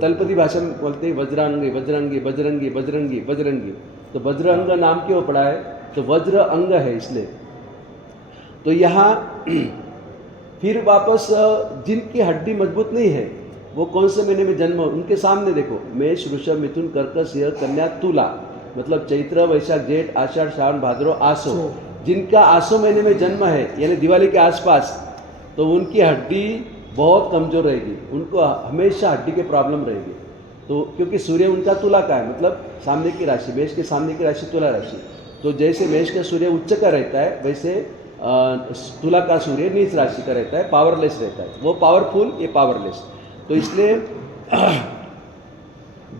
तलपदी भाषा में बोलते हैं वज्रांगी, वज्रंगी, बजरंगी, बजरंगी, बजरंगी। तो वज्र अंग नाम क्यों पड़ा है? तो वज्र अंग है इसलिए। तो यहाँ फिर वापस जिनकी हड्डी मजबूत नहीं है, वो कौन से महीने में जन्म? उनके सामने देखो, मेष, वृषभ, मिथुन, कर्क, सिंह, कन्या, तुला, मतलब चैत्र, वैशाख, जेठ, आषाढ़, श्रावण, भाद्रो, आसो। जिनका आसो महीने में जन्म है, यानी दिवाली के आसपास, तो उनकी हड्डी बहुत कमजोर रहेगी, उनको हमेशा हड्डी के प्रॉब्लम रहेगी। तो क्योंकि सूर्य उनका तुला का है, मतलब सामने की राशि, मेष के सामने की राशि तुला राशि। तो जैसे मेष का सूर्य उच्च का रहता है, वैसे तुला का सूर्य नीच राशि का रहता है, पावरलेस रहता है। वो पावरफुल, ये पावरलेस। तो इसलिए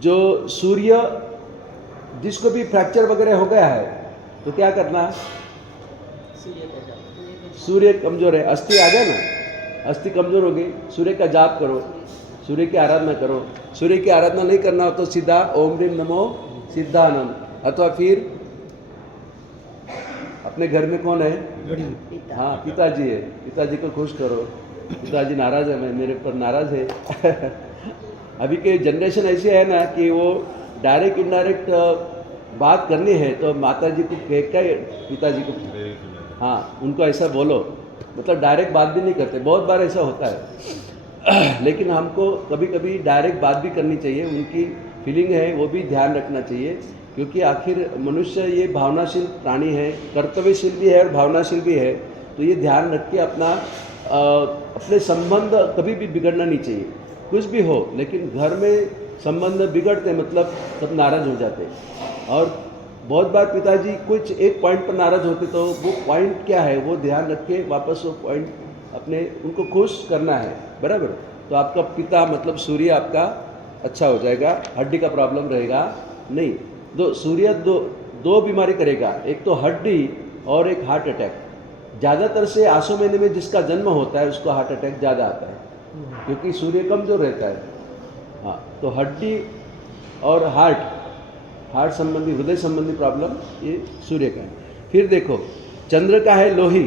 जो सूर्य, जिसको भी फ्रैक्चर वगैरह हो गया है, तो क्या करना? सूर्य कमजोर है, अस्थि आ गया ना, अस्थि कमजोर हो गई, सूर्य का जाप करो, सूर्य की आराधना करो। सूर्य की आराधना नहीं करना हो तो सीधा ओम ह्रीम नमो सिद्धानंद, अथवा फिर अपने घर में कौन है? हाँ, पिताजी है, पिताजी को खुश करो। पिताजी नाराज है, मेरे पर नाराज है। अभी के जनरेशन ऐसे है ना कि वो डायरेक्ट इनडायरेक्ट बात करनी है तो माता जी को कह के पिताजी को, हाँ, उनको ऐसा बोलो, मतलब डायरेक्ट बात भी नहीं करते। बहुत बार ऐसा होता है। लेकिन हमको कभी कभी डायरेक्ट बात भी करनी चाहिए, उनकी फीलिंग है वो भी ध्यान रखना चाहिए, क्योंकि आखिर मनुष्य ये भावनाशील प्राणी है, कर्तव्यशील भी है और भावनाशील भी है। तो ये ध्यान रख के अपने संबंध कभी भी बिगड़ना नहीं चाहिए। कुछ भी हो, लेकिन घर में संबंध बिगड़ते मतलब सब नाराज हो जाते। और बहुत बार पिताजी कुछ एक पॉइंट पर नाराज होते, तो वो पॉइंट क्या है वो ध्यान रख के वापस वो पॉइंट अपने उनको खुश करना है, बराबर। तो आपका पिता मतलब सूर्य आपका अच्छा हो जाएगा, हड्डी का प्रॉब्लम रहेगा नहीं। सूर्य दो बीमारी करेगा, एक तो हड्डी और एक हार्ट अटैक। ज़्यादातर से आसो महीने में जिसका जन्म होता है उसको हार्ट अटैक ज़्यादा आता है, क्योंकि सूर्य कमजोर रहता है। हाँ, तो हड्डी और हार्ट संबंधी, हृदय संबंधी प्रॉब्लम ये सूर्य का है। फिर देखो चंद्र का है लोही,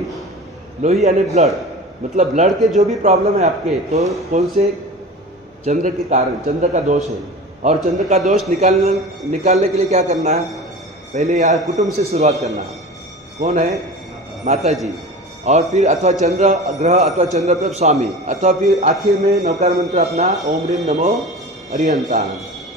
लोही यानी ब्लड, मतलब ब्लड के जो भी प्रॉब्लम है आपके, तो कौन से? चंद्र के कारण, चंद्र का दोष है। और चंद्र का दोष निकालने के लिए क्या करना है? पहले यहाँ कुटुंब से शुरुआत करना है। कौन है? माता जी। और फिर अथवा चंद्र ग्रह अथवा चंद्र पर स्वामी, अथवा फिर आखिर में नवकार मंत्र अपना ओम ह्रीम नमो अरिहंताण।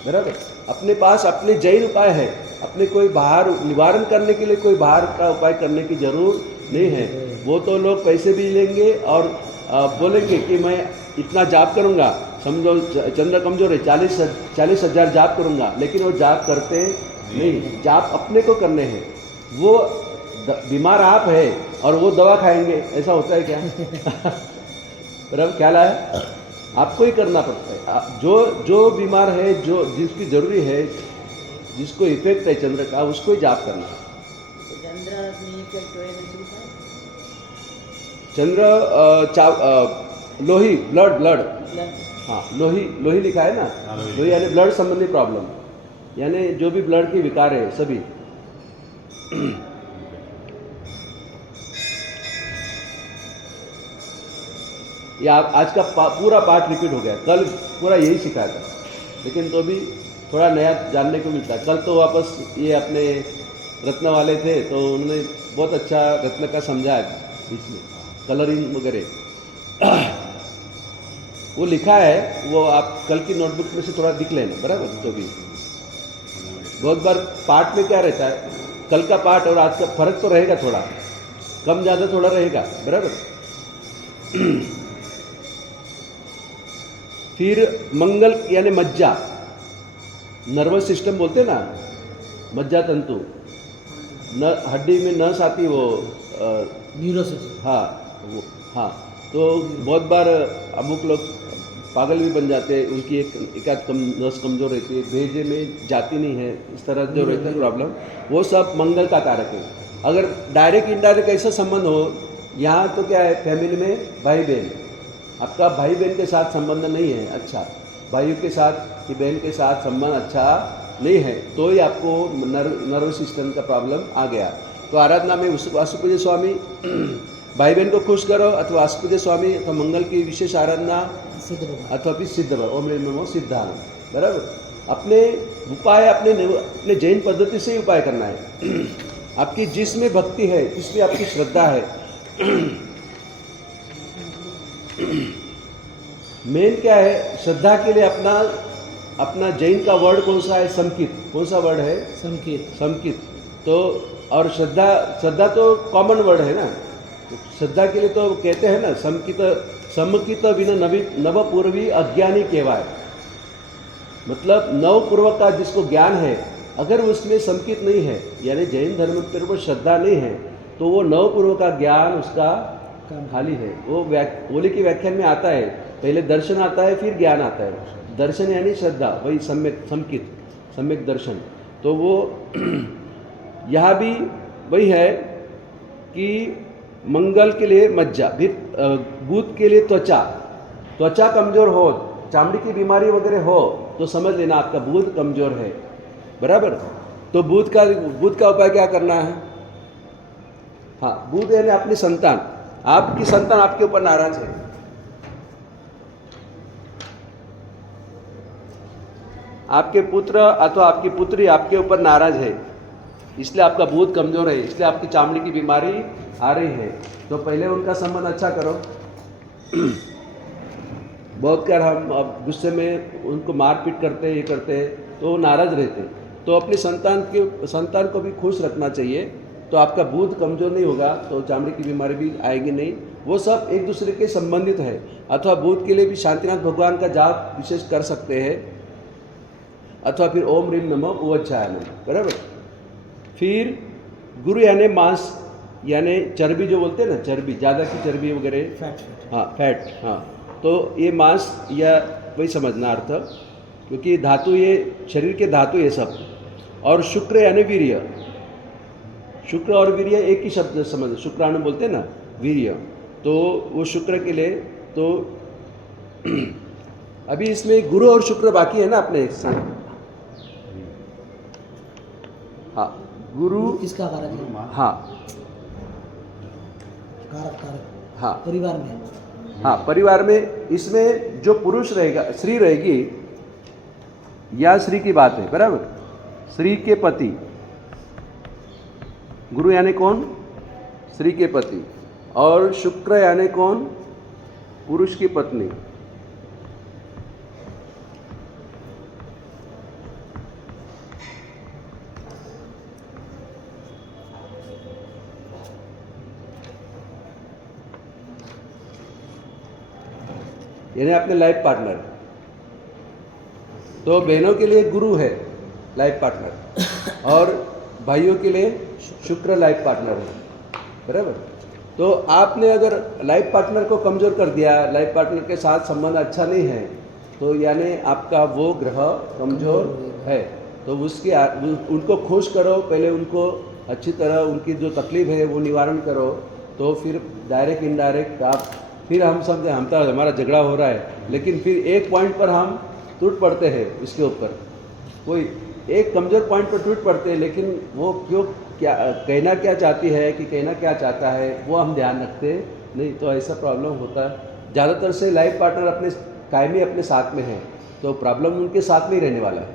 बराबर, अपने पास अपने जैन उपाय है, अपने कोई बाहर निवारण करने के लिए कोई बाहर का उपाय करने की जरूर नहीं है। वो तो लोग पैसे भी लेंगे और बोलेंगे कि मैं इतना जाप करूँगा, समझो चंद्र कमजोर है, 40,000 जाप करूँगा, लेकिन वो जाप करते नहीं। जाप अपने को करने हैं। वो बीमार आप है और वो दवा खाएंगे, ऐसा होता है क्या? बराबर, ख्याल आया? आपको ही करना पड़ता है। जो बीमार है, जो जिसकी जरूरी है, जिसको इफेक्ट है चंद्र का, उसको ही जाप करना। चंद्र लोही, ब्लड, हाँ लोही लिखा है ना, हाँ, लोही। लोही यानी ब्लड संबंधी प्रॉब्लम, यानी जो भी ब्लड के विकार है सभी। ये आज का पूरा पाठ रिपीट हो गया। कल पूरा यही सिखाया था, लेकिन तो भी थोड़ा नया जानने को मिलता है। कल तो वापस ये अपने रत्न वाले थे, तो उन्होंने बहुत अच्छा रत्न का समझाया बीच में, कलरिंग वगैरह वो लिखा है, वो आप कल की नोटबुक में से थोड़ा दिख लेना। बराबर, तो भी बहुत बार पाठ में क्या रहता है, कल का पाठ और आज का फर्क तो रहेगा, थोड़ा कम ज़्यादा थोड़ा रहेगा। बराबर। फिर मंगल यानी मज्जा, नर्वस सिस्टम बोलते ना, मज्जा तंतु, न हड्डी में नस आती, वो न्यूरोसिस। हाँ, तो बहुत बार अमुक लोग पागल भी बन जाते हैं, उनकी एक नस कमजोर रहती है, भेजे में जाती नहीं है, इस तरह जो रहता है प्रॉब्लम, वो सब मंगल का कारक है। अगर डायरेक्ट इनडायरेक्ट ऐसा संबंध हो, यहाँ तो क्या है, फैमिली में भाई बहन, आपका भाई बहन के साथ संबंध नहीं है अच्छा, भाइयों के साथ कि बहन के साथ संबंध अच्छा नहीं है, तो ही आपको नर्वस सिस्टम का प्रॉब्लम आ गया। तो आराधना में वासुपूज्य स्वामी भाई बहन को खुश करो, अथवा वासुपूज्य स्वामी अथवा मंगल की विशेष आराधना, अथवा फिर सिद्ध ओम ह्रीम नमो सिद्धान। बराबर, अपने उपाय अपने जैन पद्धति से ही उपाय करना है। आपकी जिसमें भक्ति है, जिसमें आपकी श्रद्धा है। मेन क्या है, श्रद्धा के लिए अपना जैन का वर्ड कौन सा है, समकित। कौन सा वर्ड है? समकित। तो और श्रद्धा तो कॉमन वर्ड है ना, तो श्रद्धा के लिए तो कहते हैं ना, समकित बिना नव पूर्वी अज्ञानी केवाय। मतलब नव पूर्व का जिसको ज्ञान है, अगर उसमें समकित नहीं है, यानी जैन धर्म के ऊपर श्रद्धा नहीं है, तो वो नव पूर्व का ज्ञान उसका खाली है। वो ओली की व्याख्यान में आता है, पहले दर्शन आता है, फिर ज्ञान आता है। दर्शन यानी श्रद्धा, वही सम्यक दर्शन। तो वो यहाँ भी वही है कि मंगल के लिए मज्जा, फिर बुध के लिए त्वचा कमजोर हो, चामड़ी की बीमारी वगैरह हो, तो समझ लेना आपका बुध कमजोर है। बराबर, तो बुध का उपाय क्या करना है? हाँ, बुध यानी अपनी संतान, आपकी संतान आपके ऊपर नाराज है, आपके पुत्र अथवा आपकी पुत्री आपके ऊपर नाराज है, इसलिए आपका बुध कमजोर है, इसलिए आपकी चामड़ी की बीमारी आ रही है। तो पहले उनका संबंध अच्छा करो। बहुत बार हम अब गुस्से में उनको मारपीट करते ये करते हैं, तो वो नाराज रहते। तो अपनी संतान को भी खुश रखना चाहिए, तो आपका बुध कमजोर नहीं होगा, तो चामड़ी की बीमारी भी आएगी नहीं। वो सब एक दूसरे के संबंधित है। अथवा बुध के लिए भी शांतिनाथ भगवान का जाप विशेष कर सकते हैं, अथवा फिर ओम ह्रीम नमो उवज्जाय नमः। बराबर। फिर गुरु यानी मांस यानी चर्बी जो बोलते हैं ना, चर्बी, ज़्यादा की चर्बी वगैरह, फैट, हाँ, तो ये मांस या वही समझना अर्थ, क्योंकि धातु ये शरीर के धातु ये सब। और शुक्र यानी वीर्य, शुक्र और वीर्य एक ही शब्द समझ, शुक्राणु बोलते हैं ना, वीर्य, तो वो शुक्र के लिए। तो अभी इसमें गुरु और शुक्र बाकी है ना अपने संग। हाँ, गुरु किसका कारक है? हाँ कारक हाँ परिवार में। हाँ, परिवार में इसमें जो पुरुष रहेगा, स्त्री रहेगी, या स्त्री की बात है। बराबर, स्त्री के पति, गुरु यानी कौन? स्त्री के पति। और शुक्र यानी कौन? पुरुष की पत्नी। यानी अपने लाइफ पार्टनर। तो बहनों के लिए गुरु है लाइफ पार्टनर और भाइयों के लिए शुक्र लाइफ पार्टनर है, बराबर। तो आपने अगर लाइफ पार्टनर को कमज़ोर कर दिया, लाइफ पार्टनर के साथ संबंध अच्छा नहीं है, तो यानी आपका वो ग्रह कमज़ोर है। तो उनको खुश करो, पहले उनको अच्छी तरह उनकी जो तकलीफ है वो निवारण करो, तो फिर डायरेक्ट इनडायरेक्ट आप फिर हम समझे हमारा झगड़ा हो रहा है, लेकिन फिर एक पॉइंट पर हम टूट पड़ते हैं। इसके ऊपर कोई एक कमज़ोर पॉइंट पर टूट पड़ते हैं, लेकिन वो क्यों क्या कहना क्या चाहती है कि कहना क्या चाहता है वो हम ध्यान रखते नहीं, तो ऐसा प्रॉब्लम होता है। ज़्यादातर से लाइफ पार्टनर अपने कायमी अपने साथ में है, तो प्रॉब्लम उनके साथ में ही रहने वाला है।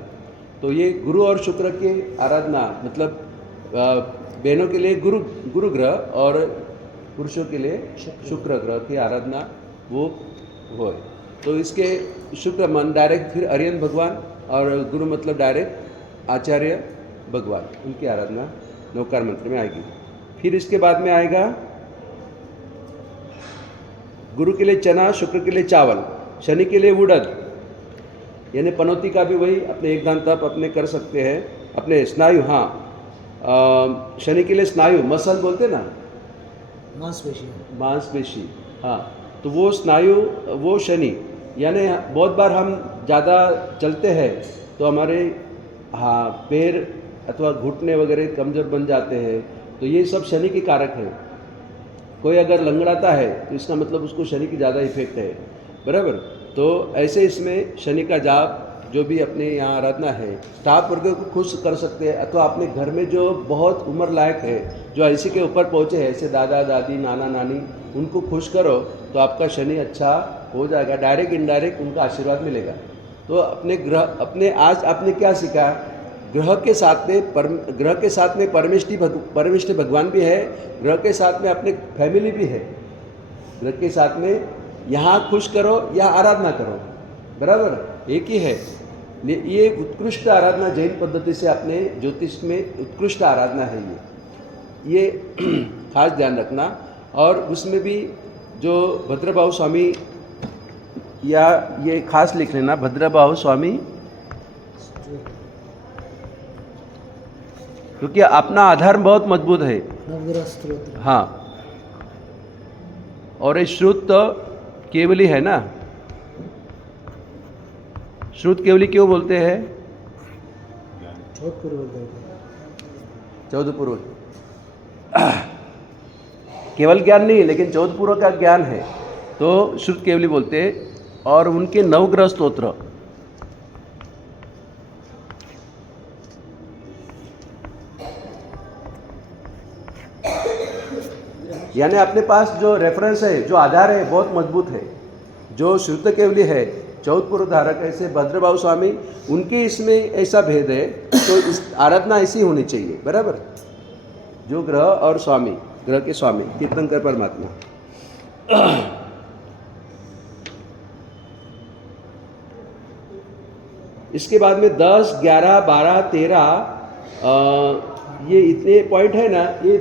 तो ये गुरु और शुक्र की आराधना, मतलब बहनों के लिए गुरु ग्रह और पुरुषों के लिए शुक्र ग्रह की आराधना वो है। तो इसके शुक्र मन डायरेक्ट फिर अरियन भगवान और गुरु मतलब डायरेक्ट आचार्य भगवान, उनकी आराधना नवकार मंत्र में आएगी। फिर इसके बाद में आएगा गुरु के लिए चना, शुक्र के लिए चावल, शनि के लिए उड़द, यानी पनौती का भी वही अपने एक दान तप अपने कर सकते हैं। अपने स्नायु, हाँ, शनि के लिए स्नायु मसल बोलते ना, मांसपेशी, हाँ, तो वो स्नायु वो शनि, यानी बहुत बार हम ज़्यादा चलते हैं तो हमारे हाँ पैर अथवा घुटने वगैरह कमज़ोर बन जाते हैं, तो ये सब शनि के कारक है। कोई अगर लंगड़ाता है तो इसका मतलब उसको शनि की ज़्यादा इफेक्ट है, बराबर। तो ऐसे इसमें शनि का जाप जो भी अपने यहाँ आराधना है, स्टाफ वर्ग को खुश कर सकते हैं, अथवा अपने घर में जो बहुत उम्र लायक है, जो ऐसे के ऊपर पहुँचे हैं, ऐसे दादा दादी नाना नानी, उनको खुश करो तो आपका शनि अच्छा हो जाएगा, डायरेक्ट इनडायरेक्ट उनका आशीर्वाद मिलेगा। तो अपने ग्रह अपने आज आपने क्या सीखा? ग्रह के साथ में परमेष्टि भगवान भी है, ग्रह के साथ में अपने फैमिली भी है। ग्रह के साथ में यहाँ खुश करो या आराधना करो, बराबर एक ही है। ये उत्कृष्ट आराधना जैन पद्धति से अपने ज्योतिष में उत्कृष्ट आराधना है ये खास ध्यान रखना। और उसमें भी जो भद्रबाहु स्वामी, या ये खास लिख लेना, भद्रबाहु स्वामी, क्योंकि अपना आधार बहुत मजबूत है। हाँ, और ये श्रुत तो केवली है ना, श्रुत केवली क्यों बोलते हैं? चौदह पूर्व केवल ज्ञान नहीं, लेकिन चौदह पूर्व का ज्ञान है, तो श्रुत केवली बोलते हैं। और उनके नवग्रह स्तोत्र, यानी अपने पास जो रेफरेंस है, जो आधार है, बहुत मजबूत है। जो श्रुत केवली है, चौदहपुर धारक ऐसे भद्रबाहु स्वामी, उनके इसमें ऐसा भेद है, तो इस आराधना ऐसी होनी चाहिए, बराबर। जो ग्रह और स्वामी, ग्रह के स्वामी तीर्थंकर परमात्मा। इसके बाद में 10, 11, 12, 13 ये इतने पॉइंट है ना, ये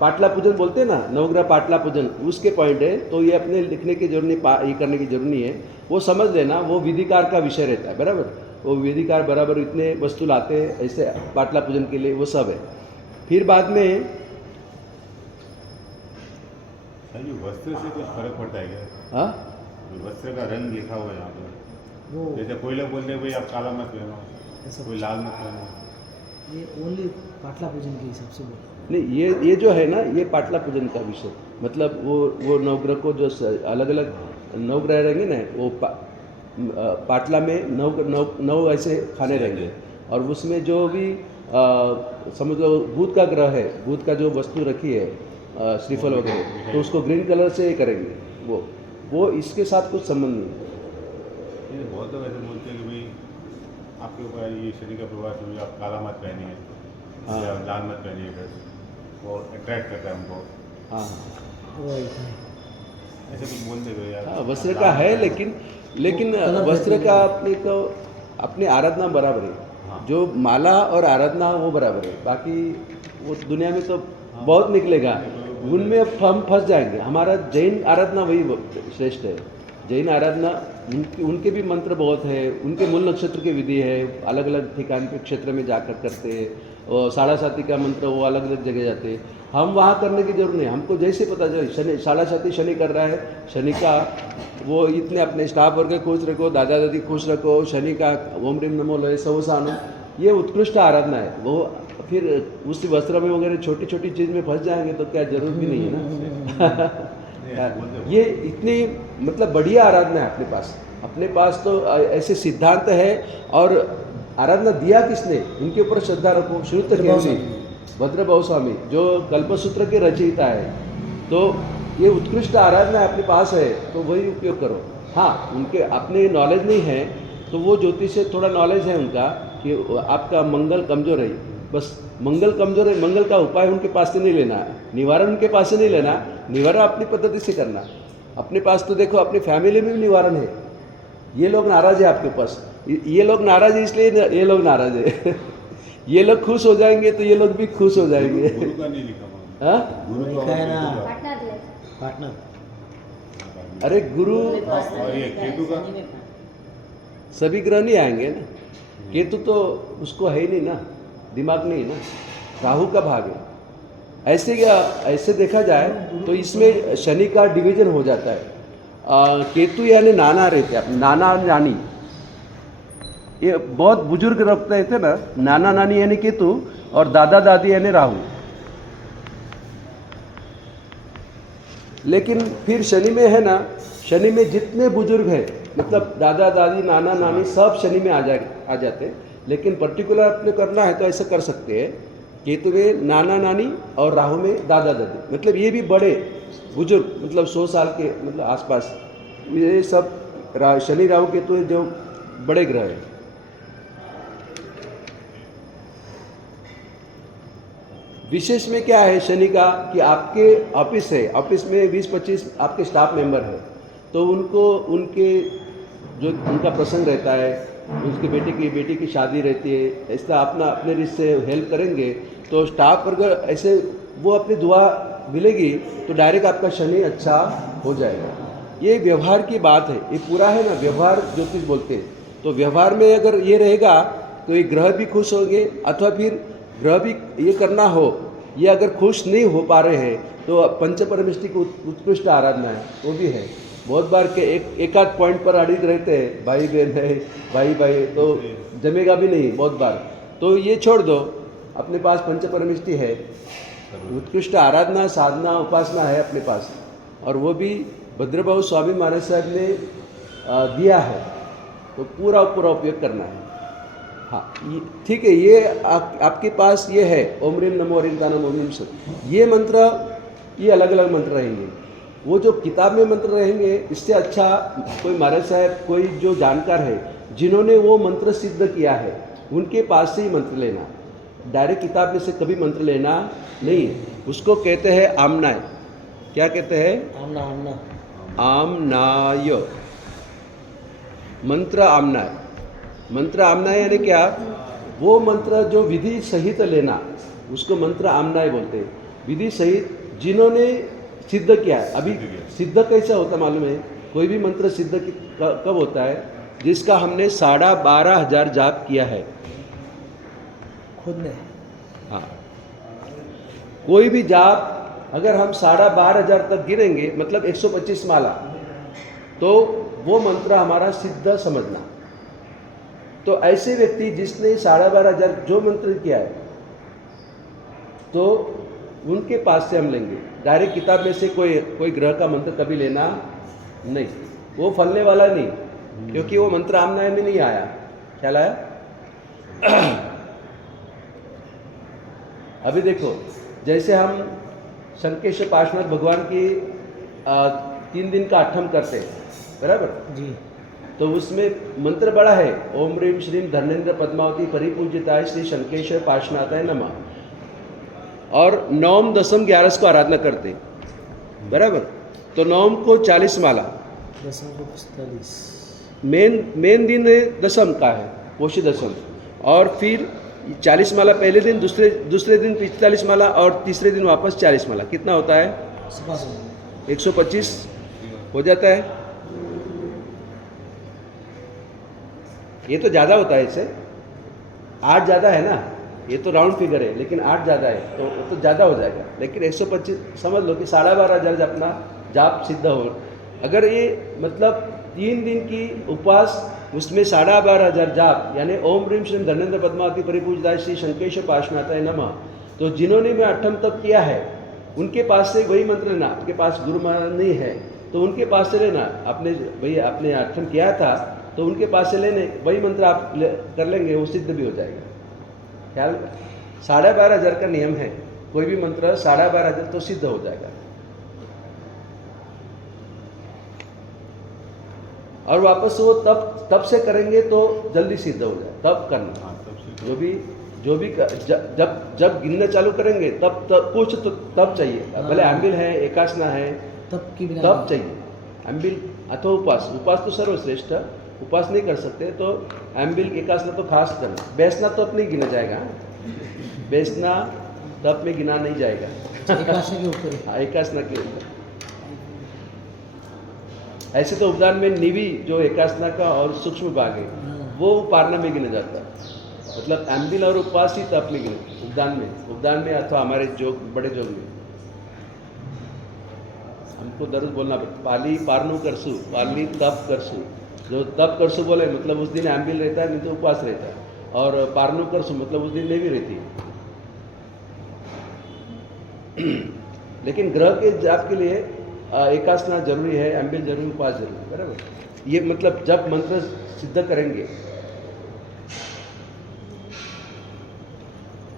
पाटला पूजन बोलते हैं ना, नवग्रह पाटला पूजन, उसके पॉइंट है। तो ये अपने लिखने की जरूरत नहीं, ये करने की जरूरत नहीं है, वो समझ लेना, वो विधिकार का विषय रहता है, बराबर। वो विधिकार बराबर इतने वस्तु लाते हैं ऐसे पाटला पूजन के लिए, वो सब है। फिर बाद में वस्त्र से कुछ फर्क पड़ता है क्या? हाँ, वस्त्र का रंग लिखा हुआ है यहाँ पर, जैसे कोई लोग बोलते हैं भाई आप काला मत पहनो, कोई लाल मत पहनो, ये ओनली पाटला पूजन के हिसाब से बोला नहीं। ये जो है ना, ये पाटला पूजन का विषय, मतलब वो नवग्रह को जो अलग अलग नवग्रह रहेंगे ना, वो पाटला में नौ ऐसे खाने रहेंगे, और उसमें जो भी समझ लो भूत का ग्रह है, भूत का जो वस्तु रखी है, श्रीफल वगैरह, तो उसको ग्रीन कलर से करेंगे। वो इसके साथ कुछ संबंध नहीं है। बहुत लोग ऐसे बोलते हैं कि भाई आपके ऊपर ये शनि का प्रभाव है, आप काला मत पहनिए, लाल मत पहनिए, वो अट्रैक्ट करता है हमको। हाँ, वही ऐसे कुछ बोलते हुए यार हाँ, वस्त्र का है, लेकिन कलर वस्त्र वैसे का अपने को अपनी आराधना बराबर है। हाँ। जो माला और आराधना वो बराबर है, बाकी वो दुनिया में तो बहुत निकलेगा, उनमें हम फंस जाएंगे। हमारा जैन आराधना वही श्रेष्ठ है। जैन आराधना उनके भी मंत्र बहुत है, उनके मूल नक्षत्र की विधि है, अलग अलग ठिकान के क्षेत्र में जाकर करते हैं। और साढ़ा साथी का मंत्र वो अलग अलग जगह जाते हैं। हम वहाँ करने की जरूरत नहीं, हमको जैसे पता चले शनि साढ़ा साथी शनि कर रहा है, शनि का वो इतने अपने स्टाफ वर्ग खुश रखो, दादा दादी खुश रखो, शनि का ओम रीम नमो लोहे सवसानो, ये उत्कृष्ट आराधना है। वो फिर उस वस्त्र में वगैरह छोटी छोटी चीज़ में फंस जाएंगे तो क्या जरूरत भी नहीं है ना। ये इतनी मतलब बढ़िया आराधना है अपने पास तो ऐसे सिद्धांत है। और आराधना दिया किसने, उनके ऊपर श्रद्धा रखो। श्रुत केवली भद्रभाऊ स्वामी जो कल्पसूत्र के रचयिता है, तो ये उत्कृष्ट आराधना अपने पास है तो वही उपयोग करो। हाँ, उनके अपने नॉलेज नहीं है तो वो ज्योतिष से थोड़ा नॉलेज है उनका कि आपका मंगल कमजोर है, बस मंगल कमजोर है, मंगल का उपाय उनके पास से नहीं लेना, निवारण उनके पास से नहीं लेना, निवारण अपनी पद्धति से करना। अपने पास तो देखो अपनी फैमिली में भी निवारण है। ये लोग नाराज है आपके पास, ये लोग नाराज है इसलिए ये लोग नाराज है ये लोग खुश हो जाएंगे तो ये लोग भी खुश हो जाएंगे। गुरु का नहीं लिखा वहाँ। हाँ? गुरु लिखा है ना। का पार्टनर अरे गुरु और ये केतु का सभी ग्रह नहीं आएंगे ना, केतु तो उसको है ही नहीं ना, दिमाग नहीं ना, राहु का भाग है। ऐसे देखा जाए तो इसमें शनि का डिवीजन हो जाता है। केतु यानी नाना रहते हैं, नाना नानी, ये बहुत बुजुर्ग रखते थे ना, नाना नानी यानी केतु और दादा दादी यानी राहु। लेकिन फिर शनि में है ना, शनि में जितने बुजुर्ग हैं मतलब दादा दादी नाना नानी सब शनि में आ जाते। लेकिन पर्टिकुलर अपने करना है तो ऐसा कर सकते हैं। केतु में नाना नानी और राहु में दादा दादी, मतलब ये भी बड़े बुजुर्ग, मतलब 100 साल के मतलब आसपास, ये सब शनि राहु केतु जो बड़े ग्रह हैं। विशेष में क्या है शनि का कि आपके ऑफिस है, ऑफिस में 20-25 आपके स्टाफ मेंबर है, तो उनको उनके जो उनका प्रसंग रहता है, उसके बेटी की शादी रहती है, ऐसा अपने रिश्ते से हेल्प करेंगे तो स्टाफ अगर ऐसे वो अपनी दुआ मिलेगी तो डायरेक्ट आपका शनि अच्छा हो जाएगा। ये व्यवहार की बात है, ये पूरा है ना, व्यवहार ज्योतिष बोलते हैं। तो व्यवहार में अगर ये रहेगा तो ये ग्रह भी खुश होंगे, अथवा फिर ग्रह भी ये करना हो, ये अगर खुश नहीं हो पा रहे हैं तो पंचपरमेष्टि की उत्कृष्ट आराधना है, वो भी है। बहुत बार के एक आध पॉइंट पर अड़िग रहते हैं, भाई बहन है, भाई तो जमेगा भी नहीं बहुत बार, तो ये छोड़ दो। अपने पास पंचपरमेष्टि है, उत्कृष्ट आराधना साधना उपासना है अपने पास, और वो भी भद्रभाऊ स्वामी महाराज साहब ने दिया है, तो पूरा उपयोग करना है। हाँ, ठीक है, ये आपके पास ये है ओम रीम नमो रीम दानम ओम रीम सत, ये मंत्र, ये अलग अलग मंत्र रहेंगे। वो जो किताब में मंत्र रहेंगे इससे अच्छा कोई महाराज साहब, कोई जो जानकार है जिन्होंने वो मंत्र सिद्ध किया है, उनके पास से ही मंत्र लेना। डायरेक्ट किताब में से कभी मंत्र लेना नहीं है। उसको कहते हैं आमनाय। क्या कहते हैं? आमनाय, मंत्र आमनाय। मंत्र आमनाय यानी क्या? वो मंत्र जो विधि सहित लेना, उसको मंत्र आमनाय बोलते हैं। विधि सहित जिन्होंने सिद्ध किया है। अभी सिद्ध कैसा होता मालूम है? कोई भी मंत्र सिद्ध कब होता है? जिसका हमने 12,500 जाप किया है खुद ने। हाँ, कोई भी जाप अगर हम 12,500 तक गिरेंगे, मतलब 125 माला, तो वो मंत्र हमारा सिद्ध समझना। तो ऐसे व्यक्ति जिसने 12,500 जो मंत्र किया है, तो उनके पास से हम लेंगे। डायरेक्ट किताब में से कोई ग्रह का मंत्र कभी लेना नहीं, वो फलने वाला नहीं, क्योंकि वो मंत्र आमनाय में नहीं आया। ख्याल आया? अभी देखो, जैसे हम शंकेश्वर पार्श्वनाथ भगवान की 3 दिन का आठम करते हैं, बराबर जी, तो उसमें मंत्र बड़ा है, ओम ह्रीम श्रीम धर्मेंद्र पद्मावती परिपूजिताय श्री शंकेश्वर पार्श्वनाथाय नमः। और 9, 10, 11 को आराधना करते। बराबर। तो नवम को 40 माला, दसम को 45, मेन दिन दसम का है, पोषी दसम। और फिर 40 माला पहले दिन, दूसरे दिन 45 माला और तीसरे दिन वापस 40 माला। कितना होता है? 125 हो जाता है। ये तो ज़्यादा होता है, इससे 8 ज़्यादा है ना, ये तो राउंड फिगर है, लेकिन 8 ज़्यादा है तो ज़्यादा हो जाएगा। लेकिन 125 समझ लो कि 12,500 अपना जाप सिद्ध हो। अगर ये मतलब 3 दिन की उपवास, उसमें 12,500 जाप, यानी ओम ह्रीम श्रीम धनेन्द्र पद्मावती परिपूजिताय श्री शंकेश पार्श्वनाथाय नमः। तो जिन्होंने में 8म तप किया है उनके पास से वही मंत्र लेना। आपके पास गुरु महाराज नहीं है तो उनके पास से लेना। आपने भाई आपने 8म किया था तो उनके पास से लेने, वही मंत्र आप कर लेंगे, वो सिद्ध भी हो जाएगा। ख्याल 12,500 का नियम है, कोई भी मंत्र 12,500 तो सिद्ध हो जाएगा। और वापस वो तब से करेंगे तो जल्दी सिद्ध हो जाए। तब करना, जो भी जब गिनना चालू करेंगे तब कुछ तो तब चाहिए। भले एम्बिल है, एकासना है, तब चाहिए एम्बिल अथवा उपास तो सर्वश्रेष्ठ। उपास नहीं कर सकते तो एम्बिल एकासना तो खास करना। बैसना तप नहीं गिना जाएगा, बैसना तप में गिना नहीं जाएगा। एकासना के ऊपर, हाँ, एकासना के ऊपर। ऐसे तो उपदान में निवि जो एकासना का और सूक्ष्म भाग है वो पारना में गिना जाता है। मतलब एम्बिल और उपवास ही तप में गिने उपदान में अथवा हमारे जोग, बड़े जोग में। हमको दर्द बोलना पड़ता, पाली पारनु करसु, पाली तप करसु। जो तप करसु बोले मतलब उस दिन एम्बिल रहता है, नहीं तो उपवास रहता है। और पारनु करसु मतलब उस दिन नहीं भी रहती है। लेकिन ग्रह के जाप के लिए एकासना जरूरी है, एम्बिल जरूरी, उपवास जरूरी, बराबर। ये मतलब जब मंत्र सिद्ध करेंगे।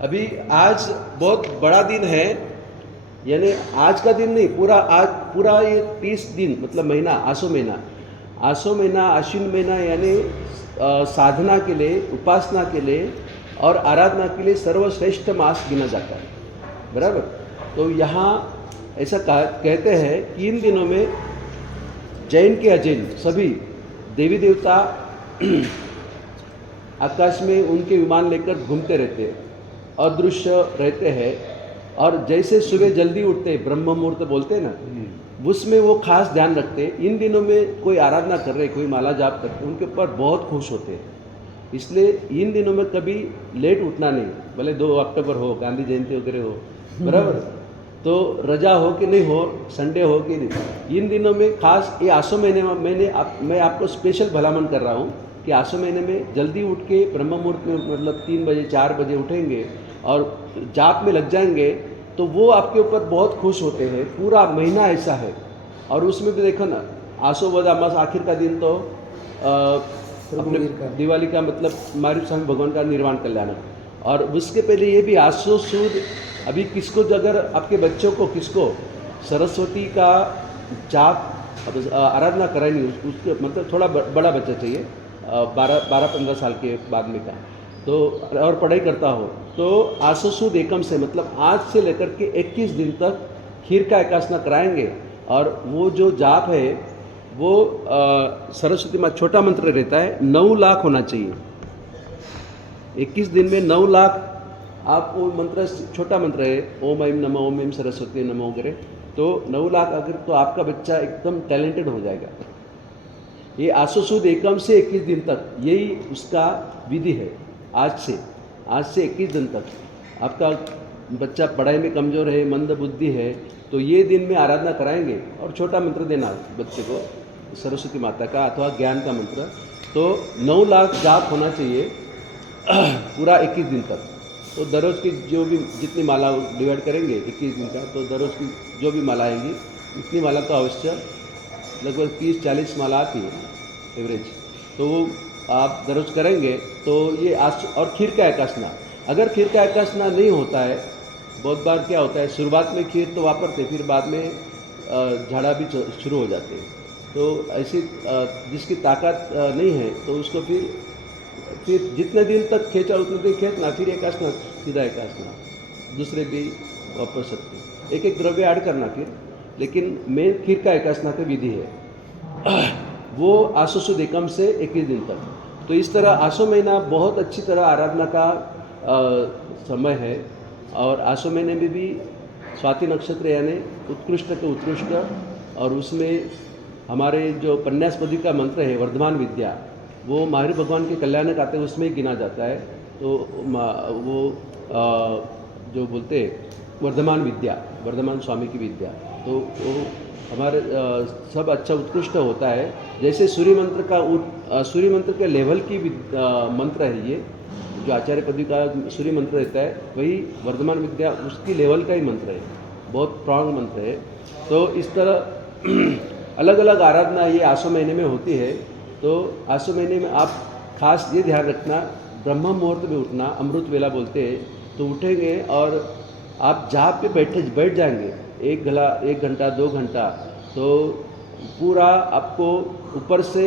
अभी आज बहुत बड़ा दिन है, यानी आज का दिन नहीं, पूरा ये 30 दिन मतलब महीना, आसो महीना, आश्विन महीना, यानी साधना के लिए, उपासना के लिए और आराधना के लिए सर्वश्रेष्ठ मास गिना जाता है, बराबर। तो यहाँ ऐसा कहते हैं कि इन दिनों में जैन के अजैन सभी देवी देवता आकाश में उनके विमान लेकर घूमते रहते हैं, अदृश्य रहते हैं। और जैसे सुबह जल्दी उठते हैं, ब्रह्म मुहूर्त बोलते हैं ना, उसमें वो खास ध्यान रखते हैं। इन दिनों में कोई आराधना कर रहे, कोई माला जाप करते हैं, उनके ऊपर बहुत खुश होते हैं। इसलिए इन दिनों में कभी लेट उठना नहीं, भले 2 अक्टूबर हो, गांधी जयंती वगैरह हो, बराबर, तो रजा हो कि नहीं हो, संडे हो कि नहीं, इन दिनों में खास ये आसो महीने में मैं आपको स्पेशल भलामन कर रहा हूँ कि आसो महीने में जल्दी उठ के ब्रह्म मुहूर्त में मतलब 3 बजे 4 बजे उठेंगे और जाप में लग जाएंगे तो वो आपके ऊपर बहुत खुश होते हैं। पूरा महीना ऐसा है। और उसमें भी देखो ना, आसो वद अमास आखिर का दिन तो अपने दिवाली का मतलब हमारे स्वामी भगवान का निर्वाण कल्याण। और उसके पहले ये भी आसो सूद, अभी किसको अगर आपके बच्चों को किसको सरस्वती का जाप आराधना कराएंगे, उसके मतलब थोड़ा बड़ा बच्चा चाहिए, 12-15 साल के बाद में का, तो और पढ़ाई करता हो तो आसो सूद एकम से मतलब आज से लेकर के 21 दिन तक खीर का एकासना कराएंगे। और वो जो जाप है वो सरस्वती माँ छोटा मंत्र रहता है, 9 लाख होना चाहिए। 21 दिन में 9 लाख आप वो मंत्र, छोटा मंत्र है, ओम ऐं नमः, ओम ऐं सरस्वती नमः वगैरह, तो 9 लाख अगर तो आपका बच्चा एकदम टैलेंटेड हो जाएगा। ये आसो सूद एकम से 21 दिन तक यही उसका विधि है। आज से 21 दिन तक आपका बच्चा पढ़ाई में कमज़ोर है, मंद बुद्धि है, तो ये दिन में आराधना कराएंगे और छोटा मंत्र देना बच्चे को, सरस्वती माता का अथवा ज्ञान का मंत्र। तो 9 लाख जाप होना चाहिए पूरा 21 दिन तक। तो दररोज की जो भी जितनी माला डिवाइड करेंगे 21 दिन का, तो दररोज की जो भी माला आएंगी उतनी माला तो अवश्य, लगभग 30-40 माला आती है एवरेज, तो वो आप दररोज करेंगे। तो ये और खीर का एकासना, अगर खीर का एकासना नहीं होता है, बहुत बार क्या होता है, शुरुआत में खीर तो वापरते, फिर बाद में झाड़ा भी शुरू हो जाते हैं। तो ऐसी जिसकी ताकत नहीं है तो उसको फिर जितने दिन तक खींचा उतने दिन खींचना, फिर एकासना, सीधा एकासना, दूसरे भी वापर सकते, एक द्रव्य ऐड करना, लेकिन मेन खीर का एकास्नाक विधि है वो आसो सुद एकम से 21 दिन तक। तो इस तरह आसो महीना बहुत अच्छी तरह आराधना का समय है। और आसो महीने में भी स्वाति नक्षत्र यानी उत्कृष्ट के उत्कृष्ट, और उसमें हमारे जो पन्यासपदी का मंत्र है वर्धमान विद्या, वो महावीर भगवान के कल्याणक आते उसमें गिना जाता है। तो वो जो बोलते वर्धमान विद्या, वर्धमान स्वामी की विद्या, तो वो हमारे सब अच्छा उत्कृष्ट होता है। जैसे सूर्य मंत्र के लेवल की मंत्र है ये, जो आचार्य पदी का सूर्य मंत्र रहता है वही वर्धमान विद्या उसकी लेवल का ही मंत्र है, बहुत स्ट्रांग मंत्र है। तो इस तरह अलग अलग आराधना ये आसो महीने में होती है। तो आसो महीने में आप खास ये ध्यान रखना, ब्रह्म मुहूर्त में उठना, अमृत वेला बोलते हैं, तो उठेंगे और आप जाप पे बैठ जाएंगे 1 घंटा 2 घंटा, तो पूरा आपको ऊपर से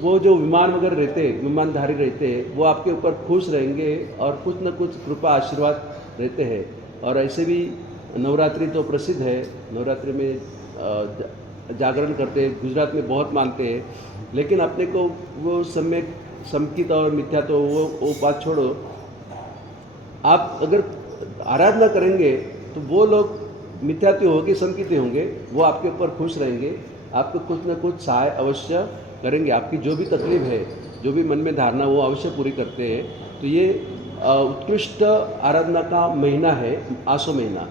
वो जो विमान वगैरह रहते हैं, विमानधारी रहते हैं, वो आपके ऊपर खुश रहेंगे और कुछ न कुछ कृपा आशीर्वाद रहते हैं। और ऐसे भी नवरात्रि तो प्रसिद्ध है, नवरात्रि में जागरण करते हैं, गुजरात में बहुत मानते हैं। लेकिन अपने को वो सम्यक समकित और मिथ्या तो वो बात छोड़ो, आप अगर आराधना करेंगे तो वो लोग मिथ्यात्व होंगे समकित होंगे, वो आपके ऊपर खुश रहेंगे, आपको कुछ न कुछ सहाय अवश्य करेंगे, आपकी जो भी तकलीफ है, जो भी मन में धारणा वो अवश्य पूरी करते हैं। तो ये उत्कृष्ट आराधना का महीना है आसो महीना।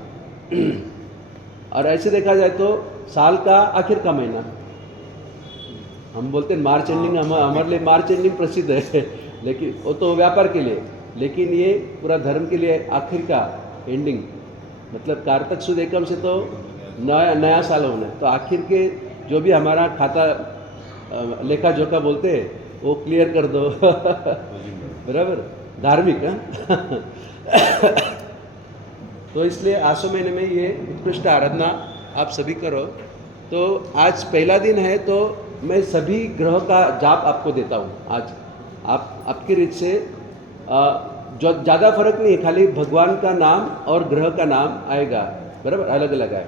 और ऐसे देखा जाए तो साल का आखिर का महीना, हम बोलते हैं मार्च एंडिंग, हमारे लिए मार्च एंडिंग प्रसिद्ध है, लेकिन वो तो व्यापार के लिए, लेकिन ये पूरा धर्म के लिए आखिर का एंडिंग, मतलब कार्तिक सुद एकम से तो नया साल होना है। तो आखिर के जो भी हमारा खाता लेखा जोखा बोलते हैं वो क्लियर कर दो बराबर, धार्मिक है तो इसलिए आसो महीने में ये उत्कृष्ट आराधना आप सभी करो। तो आज पहला दिन है, तो मैं सभी ग्रह का जाप आपको देता हूँ। आज आपकी रीत से जो ज़्यादा फर्क नहीं है, खाली भगवान का नाम और ग्रह का नाम आएगा, बराबर, अलग अलग आए।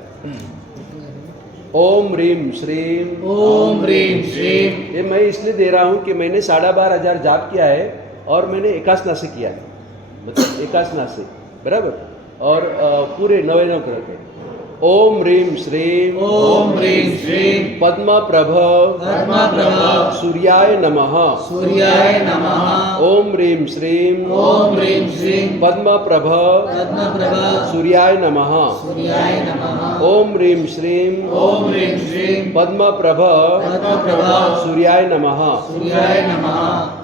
ओम ह्रीम श्रीम, ओम ह्रीम श्रीम। ये मैं इसलिए दे रहा हूँ कि मैंने 12,500 जाप किया है और मैंने एकासना से किया है, मतलब एकासना से, बराबर, और पूरे 9 ग्रह के। ओम ह्रीम श्रीम, ओम ह्रीम श्रीम। पद्म प्रभ, पद्म प्रभ। सूर्याय नमः, सूर्याय नमः। ओम ह्रीम श्रीम, ओम ह्रीम श्रीम। पद्म प्रभ, पद्म प्रभ। सूर्याय नमः, सूर्याय नमः। ओम ह्रीम श्रीम, ओम ह्रीम श्रीम। पद्म प्रभ, पद्म प्रभ। सूर्याय नमः। सूर्याय नमः।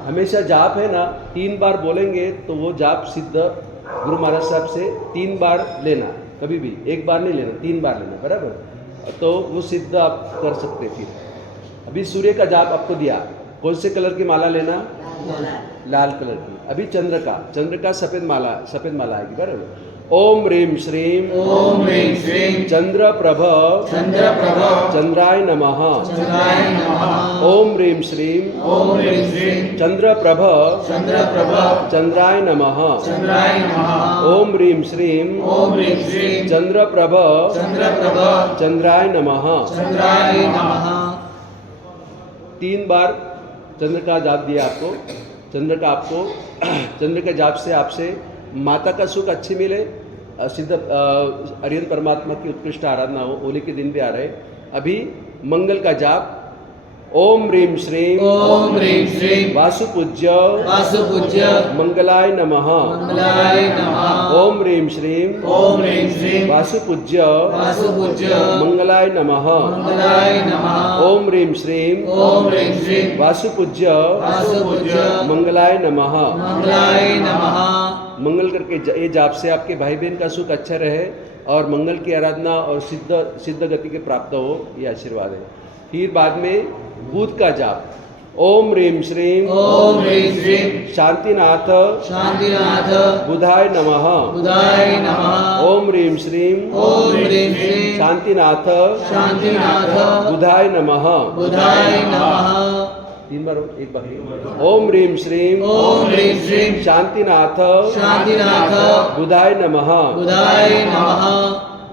हमेशा जाप है ना 3 बार बोलेंगे तो वो जाप सिद्ध गुरु महाराज साहब से 3 बार लेना, कभी भी 1 बार नहीं लेना, 3 बार लेना, बराबर, तो वो सिद्ध आप कर सकते। फिर अभी सूर्य का जाप आपको दिया, कौन से कलर की माला लेना? लाल कलर की। अभी चंद्र का सफेद माला आएगी, बराबर। ओम ह्रीम श्रीम, ओम ह्रीम श्रीम। चंद्र प्रभ, चंद्राय नमः, चंद्राय नमः। ओम ह्रीम श्रीम, ओम ह्रीम श्रीम। चंद्र प्रभ, चंद्राय नमः, चंद्राय नमः। ओम ह्रीम श्रीम, ओम ह्रीम श्रीम। चंद्र प्रभ, चंद्राय नमः, चंद्राय नमः। 3 बार चंद्र का जाप दिया आपको। चंद्र का जाप से आपसे माता का सुख अच्छी मिले, सिद्ध अरिहंत परमात्मा की उत्कृष्ट आराधना हो। होली के दिन भी आ रहे। अभी मंगल का जाप, ओम ह्रीम श्रीम, ओम ह्रीम श्रीम। वासुपूज्य, मंगलाय नमः, मंगलाय नमः। ओम ह्रीम श्रीम, ओम ह्रीम श्रीम। वासुपूज्य, मंगलाय नमः, मंगलाय नमः। ओम ह्रीम श्रीम, ओम ह्रीम श्रीम। वासुपूज्य, मंगलाय नमः, मंगलाय नमः। मंगल करके ये जाप से आपके भाई बहन का सुख अच्छा रहे और मंगल की आराधना और सिद्ध गति के प्राप्त हो, ये आशीर्वाद है। फिर बाद में बुध का जाप, ओम ह्रीम श्रीम, ओम ह्रीम श्रीम। शांतिनाथ, बुधाय नमः, बुधाय नमः। ओम ह्रीम श्रीम, ओम ह्रीम श्रीम। शांतिनाथ, बुधाय नमः, बुधाय नमः। 3 बार, एक बार। ओम ह्रीम श्रीम, ओम ह्रीम श्रीम। शांतिनाथ, शांतिनाथ, बुधाय नमः, बुधाय नमः।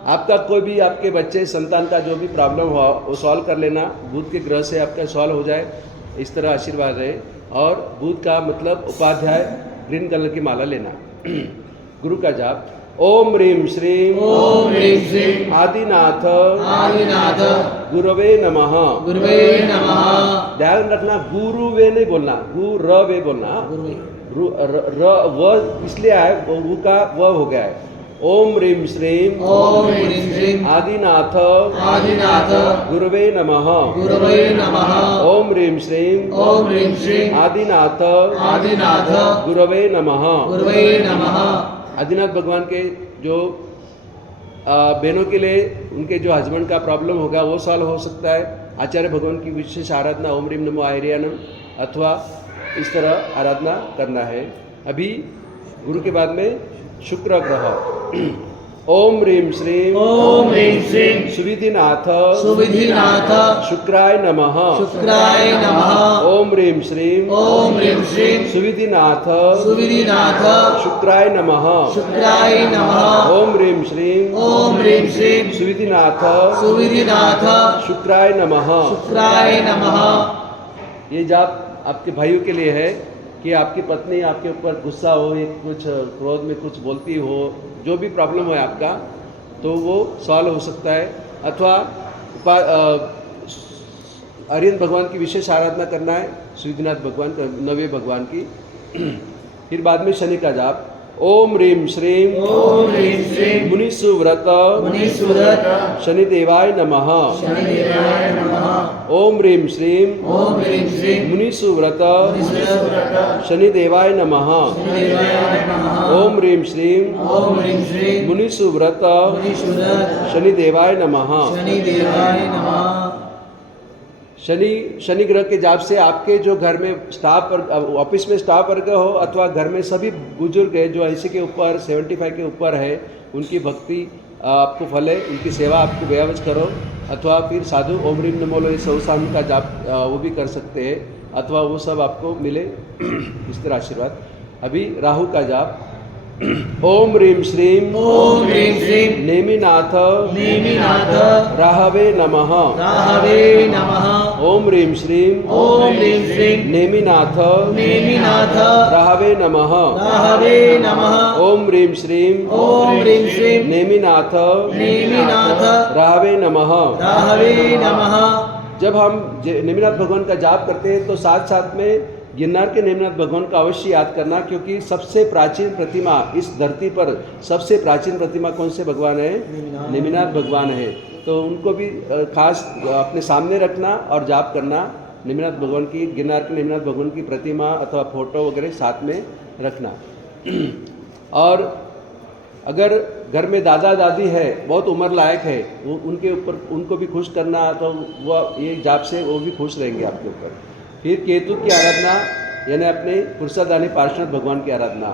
आपका कोई भी आपके बच्चे संतान का जो भी प्रॉब्लम हो वो सॉल्व कर लेना, बुध के ग्रह से आपका सॉल्व हो जाए, इस तरह आशीर्वाद है। और बुध का मतलब उपाध्याय ग्रीन कलर की माला लेना। गुरु का जाप ओम ह्रीं श्रीं ओम ह्रीं श्रीं आदिनाथ आदिनाथ गुरवे नमः। गुरुवे नमः। ध्यान रखना गुरुवे नहीं बोलना, गुरवे बोलना। व इसलिए आए, वो का व हो गया है। ओम ह्रीं श्रीं ओम ह्रीं श्रीं आदिनाथ आदिनाथ गुरवे नमः। गुरुवे नमः। ओम ह्रीं श्रीं ओम ह्रीं श्रीं आदिनाथ आदिनाथ गुरवे नमः। गुरुवे नमः। आदिनाथ भगवान के जो बहनों के लिए उनके जो हस्बैंड का प्रॉब्लम होगा वो सॉल्व हो सकता है। आचार्य भगवान की विशेष आराधना ओम ह्रीं नमो आर्यानम अथवा इस तरह आराधना करना है। अभी गुरु के बाद में शुक्र ग्रह ओम ह्रीं श्रीं ओम ह्रीं श्रीं सुविधिनाथ सुविधिनाथ शुक्राय नमः। शुक्राय नमः। ओम ह्रीं श्रीं ओम ह्रीं श्रीं सुविधिनाथ सुविधिनाथ शुक्राय नमः। शुक्राय नमः। ओम ह्रीं श्रीं ओम ह्रीं श्रीं सुविधिनाथ सुविधिनाथ शुक्राय नमः। शुक्राय नमः। ये जाप आपके भाइयों के लिए है कि आपकी पत्नी आपके ऊपर गुस्सा हो, एक कुछ क्रोध में कुछ बोलती हो, जो भी प्रॉब्लम है आपका तो वो सॉल्व हो सकता है। अथवा आर्यन भगवान की विशेष आराधना करना है, सिद्धिनाथ भगवान का, नवे भगवान की। फिर बाद में शनि का जाप ओम ह्रीं श्रीं ओम ह्रीं श्रीं मुनिसुव्रत मुनिसुव्रत शनिदेवाय नमः। शनिदेवाय नमः। ओम ह्रीं श्रीं ओम ह्रीं श्रीं मुनिसुव्रत मुनिसुव्रत शनिदेवाय नमः। शनिदेवाय नमः। ओम ह्रीं श्रीं ओम ह्रीं श्रीं मुनिसुव्रत मुनिसुव्रत शनिदेवाय नमः। शनिदेवाय नमः। शनि ग्रह के जाप से आपके जो घर में स्टाफ ऑफिस में स्टाफ वर्ग हो अथवा घर में सभी बुजुर्ग है जो 80 के ऊपर 75 के ऊपर है, उनकी भक्ति आपको फल है, उनकी सेवा आपको बेअवज करो। अथवा फिर साधु ओम ह्रीं नमो लो सौसाम का जाप वो भी कर सकते हैं, अथवा वो सब आपको मिले इस तरह आशीर्वाद। अभी राहु का जाप ओम ह्रीं श्रीं ओम ह्रीं श्रीं नेमिनाथ नेमिनाथ राहवे नमः। राहवे नमः। ओम ह्रीं श्रीं ओम ह्रीं श्रीं नेमिनाथ नेमिनाथ राहवे नमः। राहवे नमः। ओम ह्रीं श्रीं ओम ह्रीं श्रीं नेमिनाथ नेमिनाथ राहवे नमः। राहवे नमः। जब हम नेमिनाथ भगवान का जाप करते हैं तो साथ साथ में गिरनार के नेमिनाथ भगवान का अवश्य याद करना, क्योंकि सबसे प्राचीन प्रतिमा इस धरती पर, सबसे प्राचीन प्रतिमा कौन से भगवान है? नेमिनाथ भगवान है। तो उनको भी खास अपने सामने रखना और जाप करना। नेमिनाथ भगवान की, गिरनार के नेमिनाथ भगवान की प्रतिमा अथवा फोटो वगैरह साथ में रखना। और अगर घर में दादा दादी है, बहुत उम्र लायक है, वो उनके ऊपर उनको भी खुश करना, तो वह ये जाप से वो भी खुश रहेंगे आपके ऊपर। फिर केतु की आराधना यानी अपने पुरुषादानी पार्श्वनाथ भगवान की आराधना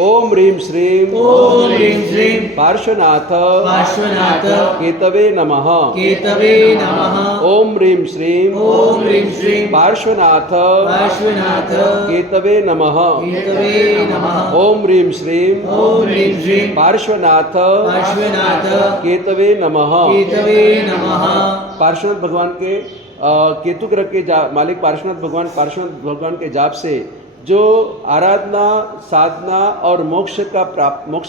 ओम ह्रीं श्रीं ओम ह्रीं श्रीं पार्श्वनाथ पार्श्वनाथ केतवे नमः। केतवे नमः। ओम ह्रीं श्रीं ओम ह्रीं श्रीं पार्श्वनाथ पार्श्वनाथ केतवे नमः। केतवे नमः। ओम ह्रीं श्रीं ओम ह्रीं श्रीं पार्श्वनाथ पार्श्वनाथ केतवे नमः। केतवे नमः। पार्श्वनाथ भगवान के केतु ग्रह के मालिक पार्श्वनाथ भगवान के जाप से जो आराधना, साधना और मोक्ष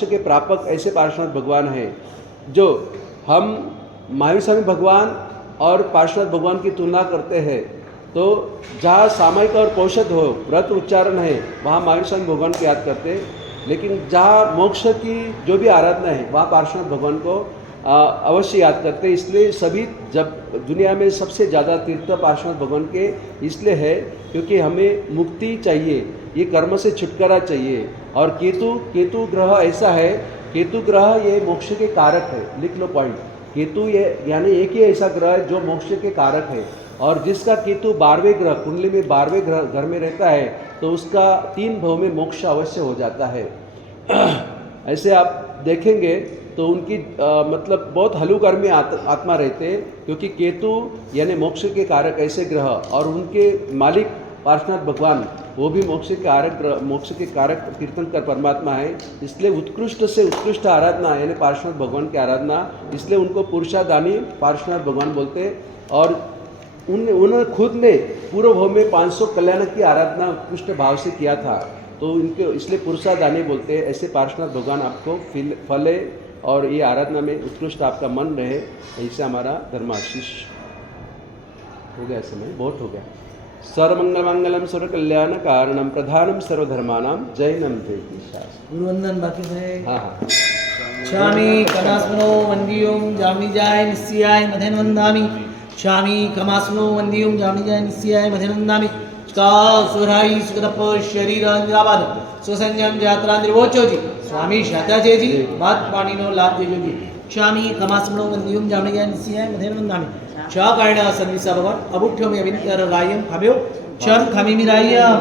के प्रापक ऐसे पार्श्वनाथ भगवान हैं, जो हम महावीर स्वामी भगवान और पार्श्वनाथ भगवान की तुलना करते हैं। तो जहाँ सामयिक और पौषध हो, व्रत उच्चारण है, वहाँ महावीर स्वामी भगवान को याद करते हैं। लेकिन जहाँ मोक्ष की जो भी आराधना है, वहाँ पार्श्वनाथ भगवान को अवश्य याद करते हैं। इसलिए सभी, जब दुनिया में सबसे ज़्यादा तीर्थ पार्श्वनाथ भगवान के इसलिए है क्योंकि हमें मुक्ति चाहिए, ये कर्म से छुटकारा चाहिए। और केतु ग्रह ऐसा है, केतु ग्रह ये मोक्ष के कारक है। लिख लो पॉइंट, केतु ये यानी एक ही ऐसा ग्रह है जो मोक्ष के कारक है। और जिसका केतु 12वें ग्रह, कुंडली में 12वें ग्रह घर में रहता है, तो उसका 3 भाव में मोक्ष अवश्य हो जाता है। ऐसे आप देखेंगे तो उनकी मतलब बहुत हलुकर्मी आत्मा रहते हैं, क्योंकि केतु यानी मोक्ष के कारक ऐसे ग्रह और उनके मालिक पार्श्वनाथ भगवान वो भी मोक्ष के कारक कीर्तनकर परमात्मा है, इसलिए उत्कृष्ट से उत्कृष्ट आराधना यानी पार्श्वनाथ भगवान की आराधना, इसलिए उनको पुरुषादानी पार्श्वनाथ भगवान बोलते हैं। और उन्होंने खुद ने पूर्व भाव में 500 कल्याण की आराधना उत्कृष्ट भाव से किया था, तो इनके इसलिए पुरुषादानी बोलते हैं। ऐसे पार्श्वनाथ भगवान आपको फले और ये आराधना में उत्कृष्ट आपका मन रहे, ऐसे हमारा धर्माशीष हो गया। समय बहुत हो गया। सर्वमंगल मंगलम सर्व कल्याण कारणम प्रधानम सर्वधर्मानाम जैनम जयति शास्त्र। गुरुवंदन बाकी है। हाँ हाँ। क्षामि कमास्मनो वंदियों जामनिजाय निस्याय मधेन वंदामि। क्षामि कमास्मनो वंदियों जामनिजाय निस्याय मधेन वंदामि। का सुराई सुगतप शरीर निराबाद स्वसंयम यात्रा निर्वोचो जी स्वामी शाताजे जी बात पानी नो लाभ देजो जी। क्षामि कमास्मनो वंदियों जामनिजाय निस्याय मधेन वंदामि। चा कायणा सन्निसा भगवान अबुठ्यो में अविंतर रायम खाब्यो क्षण खामी मिरायम।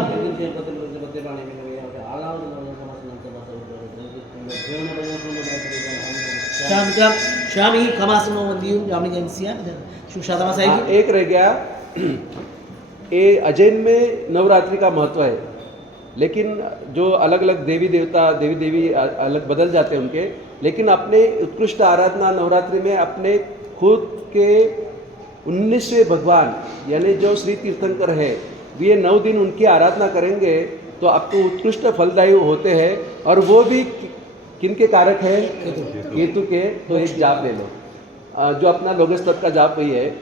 शामी खमासनो वंदियों जामनिजाय निस्याय सुशातमा साहिब। एक रह गया, ये अजैन में नवरात्रि का महत्व है, लेकिन जो अलग अलग देवी देवी अलग बदल जाते हैं उनके, लेकिन अपने उत्कृष्ट आराधना नवरात्रि में अपने खुद के 19वें भगवान यानी जो श्री तीर्थंकर है, वे 9 दिन उनकी आराधना करेंगे तो आपको उत्कृष्ट फलदायी होते हैं। और वो भी किनके कारक है? केतु के। तो एक जाप ले लो, जो अपना लोकस्तव का जाप वही है।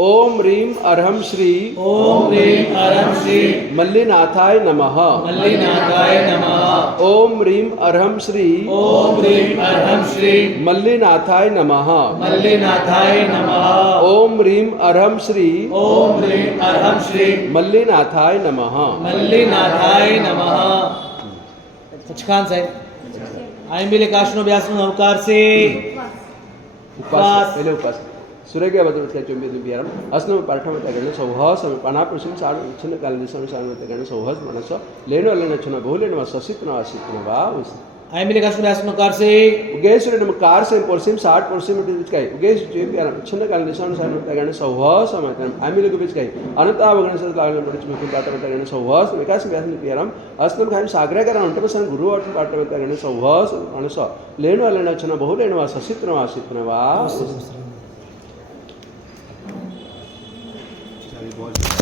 ओम रीम अरहम श्री ओम रीम अरहम श्री मल्लिनाथाय नमः। मल्लिनाथाय नमः। ओम रीम अरहम श्री ओम रीम अरहम श्री मल्लिनाथाय नमः। मल्लिनाथाय नमः। ओम रीम अरहम श्री ओम रीम अरहम श्री मल्लिनाथाय नमः। मल्लिनाथाय नमः। सचखान साहब आयंबिले काशनो व्यासनो अवकार से उपास पहले उपास सूर्य बदल चुंबियारम अस्न पाठम तगण सौहस पनापुषम साण छिन्न काल दिशम साण तगण सौहस मनस लेनो लेनो छन बहुलेनो ससितनो आसितनो वा आयंबिले काशनो व्यासनो अवकार से उगेश्वर नमकार से परसिम 60% मिट बिचकाई उगेश चुंबियारम छिन्न काल दिशम साण तगण सौहस समतन आयंबिले को बिचकाई अनंता वगण से लागन मट मुख पाठम तगण सौहस विकास व्यासन पियारम अस्न खान सागरा करा अंत पसन गुरु और पाठम तगण सौहस मनस लेनो लेनो छन बहुलेनो ससितनो आसितनो वा बहुत